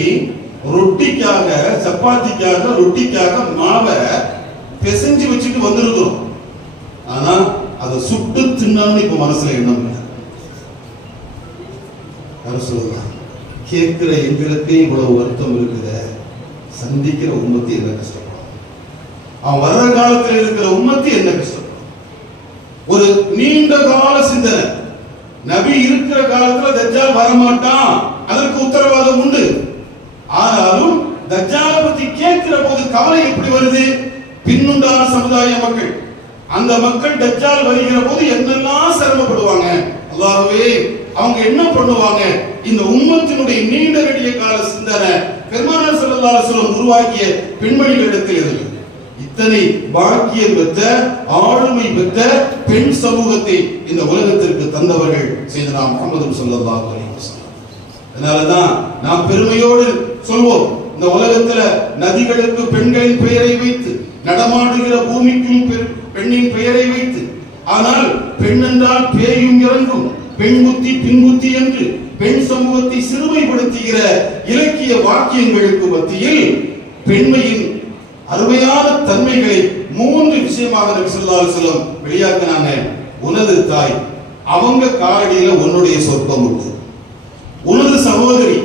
ரொட்டிக்காக, சப்பாத்திக்காக, ரொட்டிக்காக மாவை பிசைஞ்சு வச்சுட்டு வந்திருக்கிறோம். ஆனா அதை சுட்டு தின்னணும்னு இப்ப மனசுல எண்ணம் இல்லை. சொல்லுங்க, கேட்கிற எங்களுக்கு இவ்வளவு வருத்தம் இருக்குது, சந்திக்கிற உம்மத்தி என்ன கஷ்டப்படும், அவன் வர்ற காலத்தில் இருக்கிற உம்மத்தி என்ன கஷ்டப்படும். ஒரு நீண்ட கால சிந்தனை. நபி இருக்கிற காலத்துல தஜ்ஜால் வரமாட்டான், அதற்கு உத்தரவாதம் உண்டு. ஆனாலும் தஜ்ஜாலை பத்தி கேட்கிற போது கவலை எப்படி வருது? பின்னுண்டான சமுதாய மக்கள், அந்த மக்கள் தஜ்ஜால் வருகிற போது என்னெல்லாம் சிரமப்படுவாங்க. அல்லாஹ்வே, அவங்க என்ன பண்ணுவாங்க? இந்த உம்மத்தினுடைய நீண்ட நெடிய கால சிந்தனை பெருமானார் ஸல்லல்லாஹு அலைஹி வஸல்லம் உருவாக்கிய பெண்மணிகளிடத்தில் இருக்கு. இத்தனை பாக்கியம் பெற்ற, ஆளுமை பெற்ற பெண் சமூகத்தை இந்த உலகத்திற்கு தந்தவர்கள் செய்தனா முஹம்மது ஸல்லல்லாஹு அலைஹி வஸல்லம். அதனாலதான் நாம் பெருமையோடு சொல்வோம், இந்த உலகத்துல நதிகளுக்கு பெண்களின் பெயரை வைத்து, நடமாடுகிற பூமிக்கும் பெண்ணின் பெயரை வைத்து, ஆனால் பெண் என்றால் பேயும் இறங்கும், பெண் புத்தி பின் புத்தி என்று பெண் சமூகத்தை சிறுமைப்படுத்துகிற இலக்கிய வாக்கியங்களுக்கு மத்தியில் பெண்மையின் அருமையான தன்மைகளை மூன்று விஷயமாக நபி ஸல்லல்லாஹு அலைஹி வஸல்லம் வெளியாக்கினாங்க. உனது தாய், அவங்க காலடியில உன்னுடைய சொர்க்கம் உண்டு. உனது சகோதரி,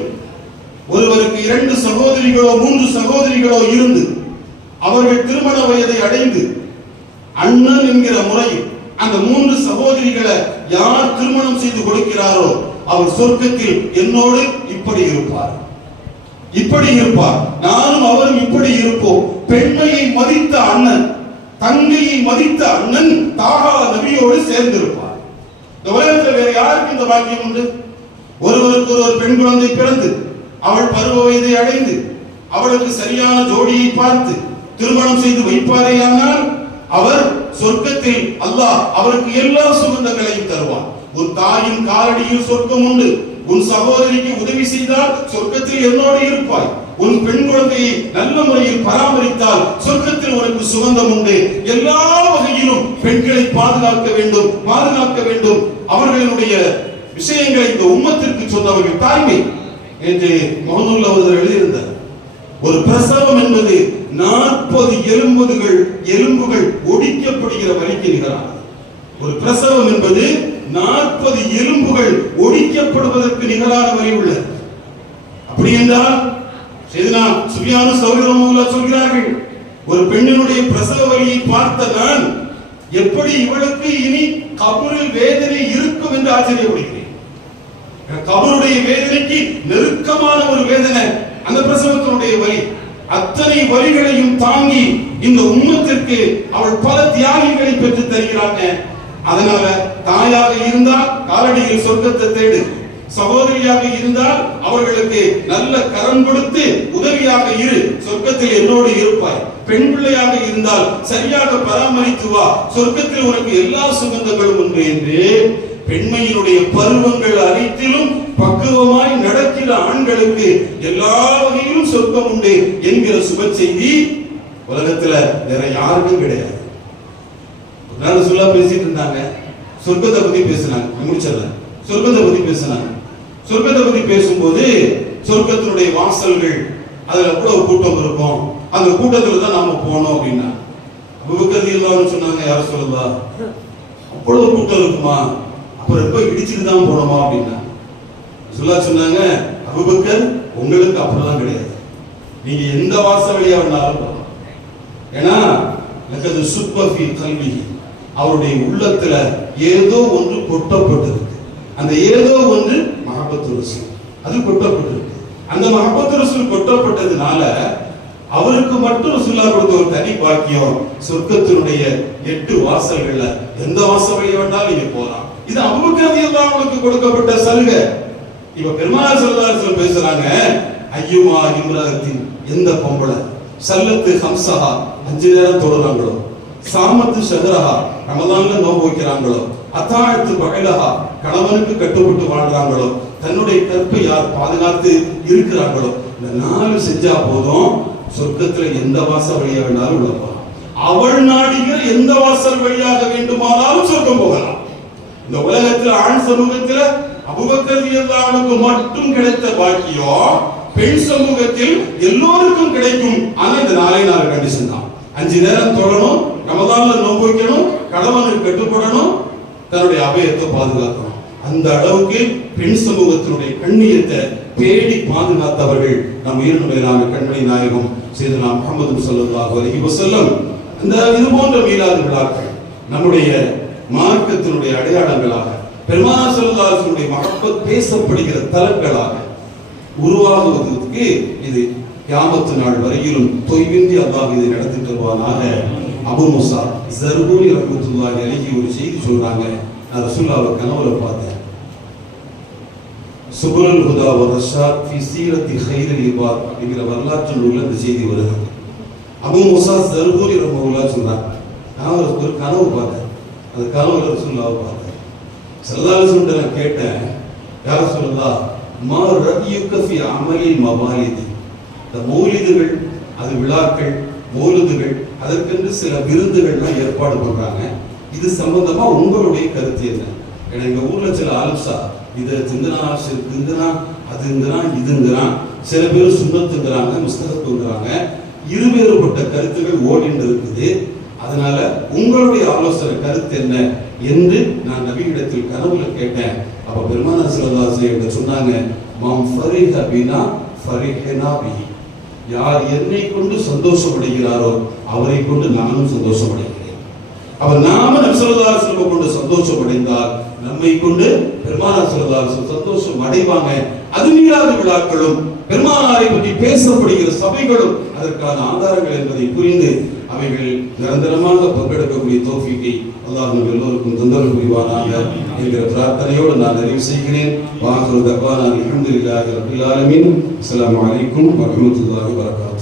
ஒருவருக்கு 2 சகோதரிகளோ 3 சகோதரிகளோ இருந்து அவர்கள் திருமண வயதை அடைந்து அண்ணன் என்கிற முறையில் அந்த 3 சகோதரிகளை யார் திருமணம் செய்து கொடுக்கிறாரோ அவர் சொர்க்கத்தில் என்னோடு இப்படி இருப்பார், இப்படி இருப்பார், நானும் அவரும் இப்படி இருப்போம். பெண்மையை மதித்த அண்ணன், தங்கையை மதித்த அண்ணன் தாகா நபியோடு சேர்ந்திருப்பார். இந்த உலகத்தில் வேற யாருக்கு இந்த பாக்கியம் உண்டு? ஒருவருக்கு ஒரு பெண் குழந்தை பிறந்து அவள் பருவ வயதை அடைந்து அவளுக்கு சரியான ஜோடியை பார்த்து திருமணம் செய்து வைப்பாரேயானால் அவர் சொர்க்கத்தில் அல்லாஹ் அவருக்கு எல்லா சுகந்தங்களையும் தருவான். உன் தாயின் காலடியில் சொர்க்கம் உண்டு. உன் சகோதரிக்கு உதவி செய்தால் சொர்க்கத்தில் என்னோடு இருப்பாய். உன் பெண் குழந்தையை நல்ல முறையில் பராமரித்தால் சொர்க்கத்தில் உனக்கு சுகந்தம் உண்டு. எல்லா வகையிலும் பெண்களை பாதுகாக்க வேண்டும், பாதுகாக்க வேண்டும். அவர்களுடைய விஷயங்களை இந்த உம்மத்திற்கு சொன்னவர்கள் தாய்மை என்று மௌனூல் அவர்கள் எழுதியிருந்தார். ஒரு பிரசவம் என்பது 40 எலும்புகள் ஒடிக்கப்படுகிற வலிக்கு நிகரானது. ஒரு பிரசவம் என்பது 40 எலும்புகள் ஒடிக்கப்படுவதற்கு நிகரான வலி உள்ளது. அப்படி என்றால் சுஃபியானு சௌரி ரஹ்மத்துல்லாஹி சொல்கிறார்கள், ஒரு பெண்ணினுடைய பிரசவ வலியை பார்த்த நான் எப்படி இவளுக்கு இனி கபரில் வேதனை இருக்கும் என்று ஆச்சரியப்படுகிறேன். கபருடைய வேதனைக்கு நெருக்கமான ஒரு வேதனை அந்த பிரசவத்தினுடைய வலி. அத்தனை வலிகளையும் தாங்கி இந்த உம்மத்திற்கு அவள் பல தியாகிகளை பெற்று தருகிறாங்க. அதனால தாயாக இருந்தால் காலடியில் சொர்க்கத்தை தேடு, சகோதரியாக இருந்தால் அவர்களுக்கு நல்ல கரம் கொடுத்து உதவியாக இரு, சொர்க்கத்தில் என்னோடு இருப்பாய். பெண் பிள்ளையாக இருந்தால் சரியாக பராமரித்து வா, சொர்க்கத்தில் உனக்கு எல்லா சுகந்தங்களும் உண்டு என்று பெண்மையினுடைய பருவங்கள் அனைத்திலும் பக்குவமாய் நடக்கிற ஆண்களுக்கு எல்லா வகையிலும் சொர்க்கம் உண்டு என்கிற சுப செய்தி உலகத்துல வேற யாருக்கும் கிடையாது. சொல்ல பேசிட்டு இருந்தாங்க, சொர்க்கத்தை பத்தி பேசினாங்க, முடிச்சல சொர்க்கத்தை பத்தி பேசினாங்க. சொர்க்கத்தை பத்தி பேசும்போது சொர்க்கத்தினுடைய வாசல்கள் அதுல எவ்வளவு கூட்டம் இருக்கும், அந்த கூட்டத்துல தான் நாம போனோம் அப்படின்னா அபூபக்கர் ரலியல்லாஹு சொன்னாங்க, யார சொல்லுவா அவ்வளவு கூட்டம் இருக்குமா, அப்புறம் எப்ப இடிச்சுட்டு தான் போனோமா அப்படின்னா சொன்னாங்க, அபூபக்கர் உங்களுக்கு அப்படிலாம் கிடையாது, நீங்க எந்த வாசல் வழியா வேணாலும் போகலாம். ஏன்னா லகது சுப்பஃபி கல்வி, அவருடைய உள்ளத்துல ஏதோ ஒன்று கொட்டப்பட்டிருக்கு. அந்த ஏதோ ஒன்று மஹப்பத்து ரசூல், அது கொட்டப்பட்டிருக்கு. அந்த மஹப்பத்து ரசூல் கொட்டப்பட்டதுனால அவருக்கு மட்டும் ரசூலுல்லாஹ் கொடுத்த ஒரு தனி பாக்கியம், சொர்க்கத்தினுடைய 8 வாசல்கள்ல எந்த வாசல் வழியா வேணாலும் நீங்க போகலாம். இது அபூபக்கர் ரலியல்லாஹு அன்ஹு கொடுக்கப்பட்ட சலுகை. இப்ப பெருமானார் ஸல்லல்லாஹு அலைஹி வஸல்லம் பேசுறாங்க, ஐயுமா இம்ராத்தின், எந்த பொம்பளை சல்லத்து ஹம்ஸஹா 5 நேரம் தொழுறாங்களோ, சாமத்து ஷஹரஹா ரமலான்ல நோன்பு வைக்கிறாங்களோ, அத்தாஅத்து பஹலஹா கணவனுக்கு கட்டுப்பட்டு வாழ்றாங்களோ, தன்னுடைய கற்பை யார் பாதுகாத்து இருக்கிறாங்களோ, இந்த 4 செஞ்சா போதும் சொர்க்கத்துல எந்த வாசல் வழியா வேணாலும் உள்ள போகலாம். அவள் நாடுகிற எந்த வாசல் வழியாக வேண்டுமானாலும் சொர்க்கம் போகலாம். இந்த உலகத்துல ஆண் சமூகத்துல அபூபக்கர் ரலியல்லாஹு அன்ஹு மட்டும் கிடைத்த பாக்கியம் பெண் சமூகத்தில் எல்லோருக்கும் கிடைக்கும். ஆனா இந்த 4 கண்டிஷன் தான். 5 நேரம் தொழணும், ரமலான்ல நோன்பு வைக்கணும், கணவனுக்கு கட்டுப்படணும், தன்னுடைய அபயத்தை பாதுகாக்கணும். அந்த அளவுக்கு பெண் சமூகத்தினுடைய கண்ணியத்தை பேடி பாதுகாத்தவர்கள் நம் உயிரினுடையலான கண்மணி நாயகம் சையதுனா முஹம்மது ஸல்லல்லாஹு அலைஹி வஸல்லம். இந்த இது போன்ற மீலாது விழாக்கள் நம்முடைய மார்க்கத்தினுடைய அடையாளங்களாக, பெருமானார் ஸல்லல்லாஹு அலைஹி வஸல்லம் மஹப்பத் பேசப்படுகிற தலங்களாக உருவாகுவதற்கு இது கியாமத் நாள் வரையிலும் தொய்வின்றி அல்லாஹ் இதை நடத்திட்டு வருவானாக. அபூ மூஸா ஸர்ஹூரி ரஹ்மத்துல்லாஹி அலைஹி ஒரு செய்தி சொல்றாங்க, நான் ரசூலுல்லாஹ்வை கனவுல பார்த்தேன். சுபுலுல் ஹுதா வ ரஷாத் ஃபீ சீரத்தி கைரில் இபாத் அப்படிங்கிற வரலாற்று நூல்ல இந்த செய்தி வருது. அபூ மூஸா ஸர்ஹூரி ரஹ்மத்துல்லாஹி சொல்றாங்க, நான் ஒரு கனவு பார்த்தேன். அந்த கனவுல ரசூலுல்லாஹ்வை பார்த்தேன். ஸல்லல்லாஹு அலைஹி வஸல்லம் நான் கேட்டேன், யா ரசூலுல்லாஹ் மா ரஅயுக ஃபீ அமலில் மவாலித், இந்த மௌலிதுகள், அது விழாக்கள், மௌலிதுகள், அதற்கென்று சில விருந்துகள்லாம் ஏற்பாடு பண்றாங்க, இது சம்பந்தமா உங்களுடைய கருத்து என்ன? ஏன்னா எங்க ஊர்ல சில ஆலுசா இதை திங்குறான், அதுங்கிறான், இதுங்கிறான், சில பேர் சுன்னத்துங்கிறாங்க, முஸ்தஹப்புங்கிறாங்க, இருவேறுபட்ட கருத்துகள் ஓடிண்டு இருக்குது. அதனால உங்களுடைய ஆலோசனை கருத்து என்ன என்று நான் நபியிடத்தில் கனவுல கேட்டேன். அப்ப பெருமானார் ஸல்லல்லாஹு அலைஹி வஸல்லம் சொன்னாங்க, மம் ஃபரிஹ பினா ஃபரிஹனா பிஹி. யார் என்னை கொண்டு சந்தோஷம் அடைகிறாரோ அவரை கொண்டு நானும் சந்தோஷம் அடைகிறேன். அவர் நாம நபி ஸல்லல்லாஹு அலைஹி வஸல்லம் கொண்டு சந்தோஷம் அடைந்தால் நம்மை கொண்டு பெருமானார் ஸல்லல்லாஹு அலைஹி வஸல்லம் சந்தோஷம் அடைவாங்க. அது மீளாத விழாக்களும் பெருமானாரை பற்றி பேசப்படுகிற சபைகளும் அதற்கான ஆதாரங்கள் என்பதை புரிந்து அவைகள் நிரந்தரமாக பங்கெடுக்கக்கூடிய தௌஃபீக்கை அல்லாஹ் நம் எல்லோருக்கும் தந்தருள் புரிவானாக என்கிற பிரார்த்தனையோடு நான் நிறைவு செய்கிறேன். வாஹிரு தஅவானா அல்ஹம்துலில்லாஹி ரப்பில் ஆலமீன். அஸ்ஸலாமு அலைக்கும் வரஹ்மத்துல்லாஹி வபரகாத்துஹு.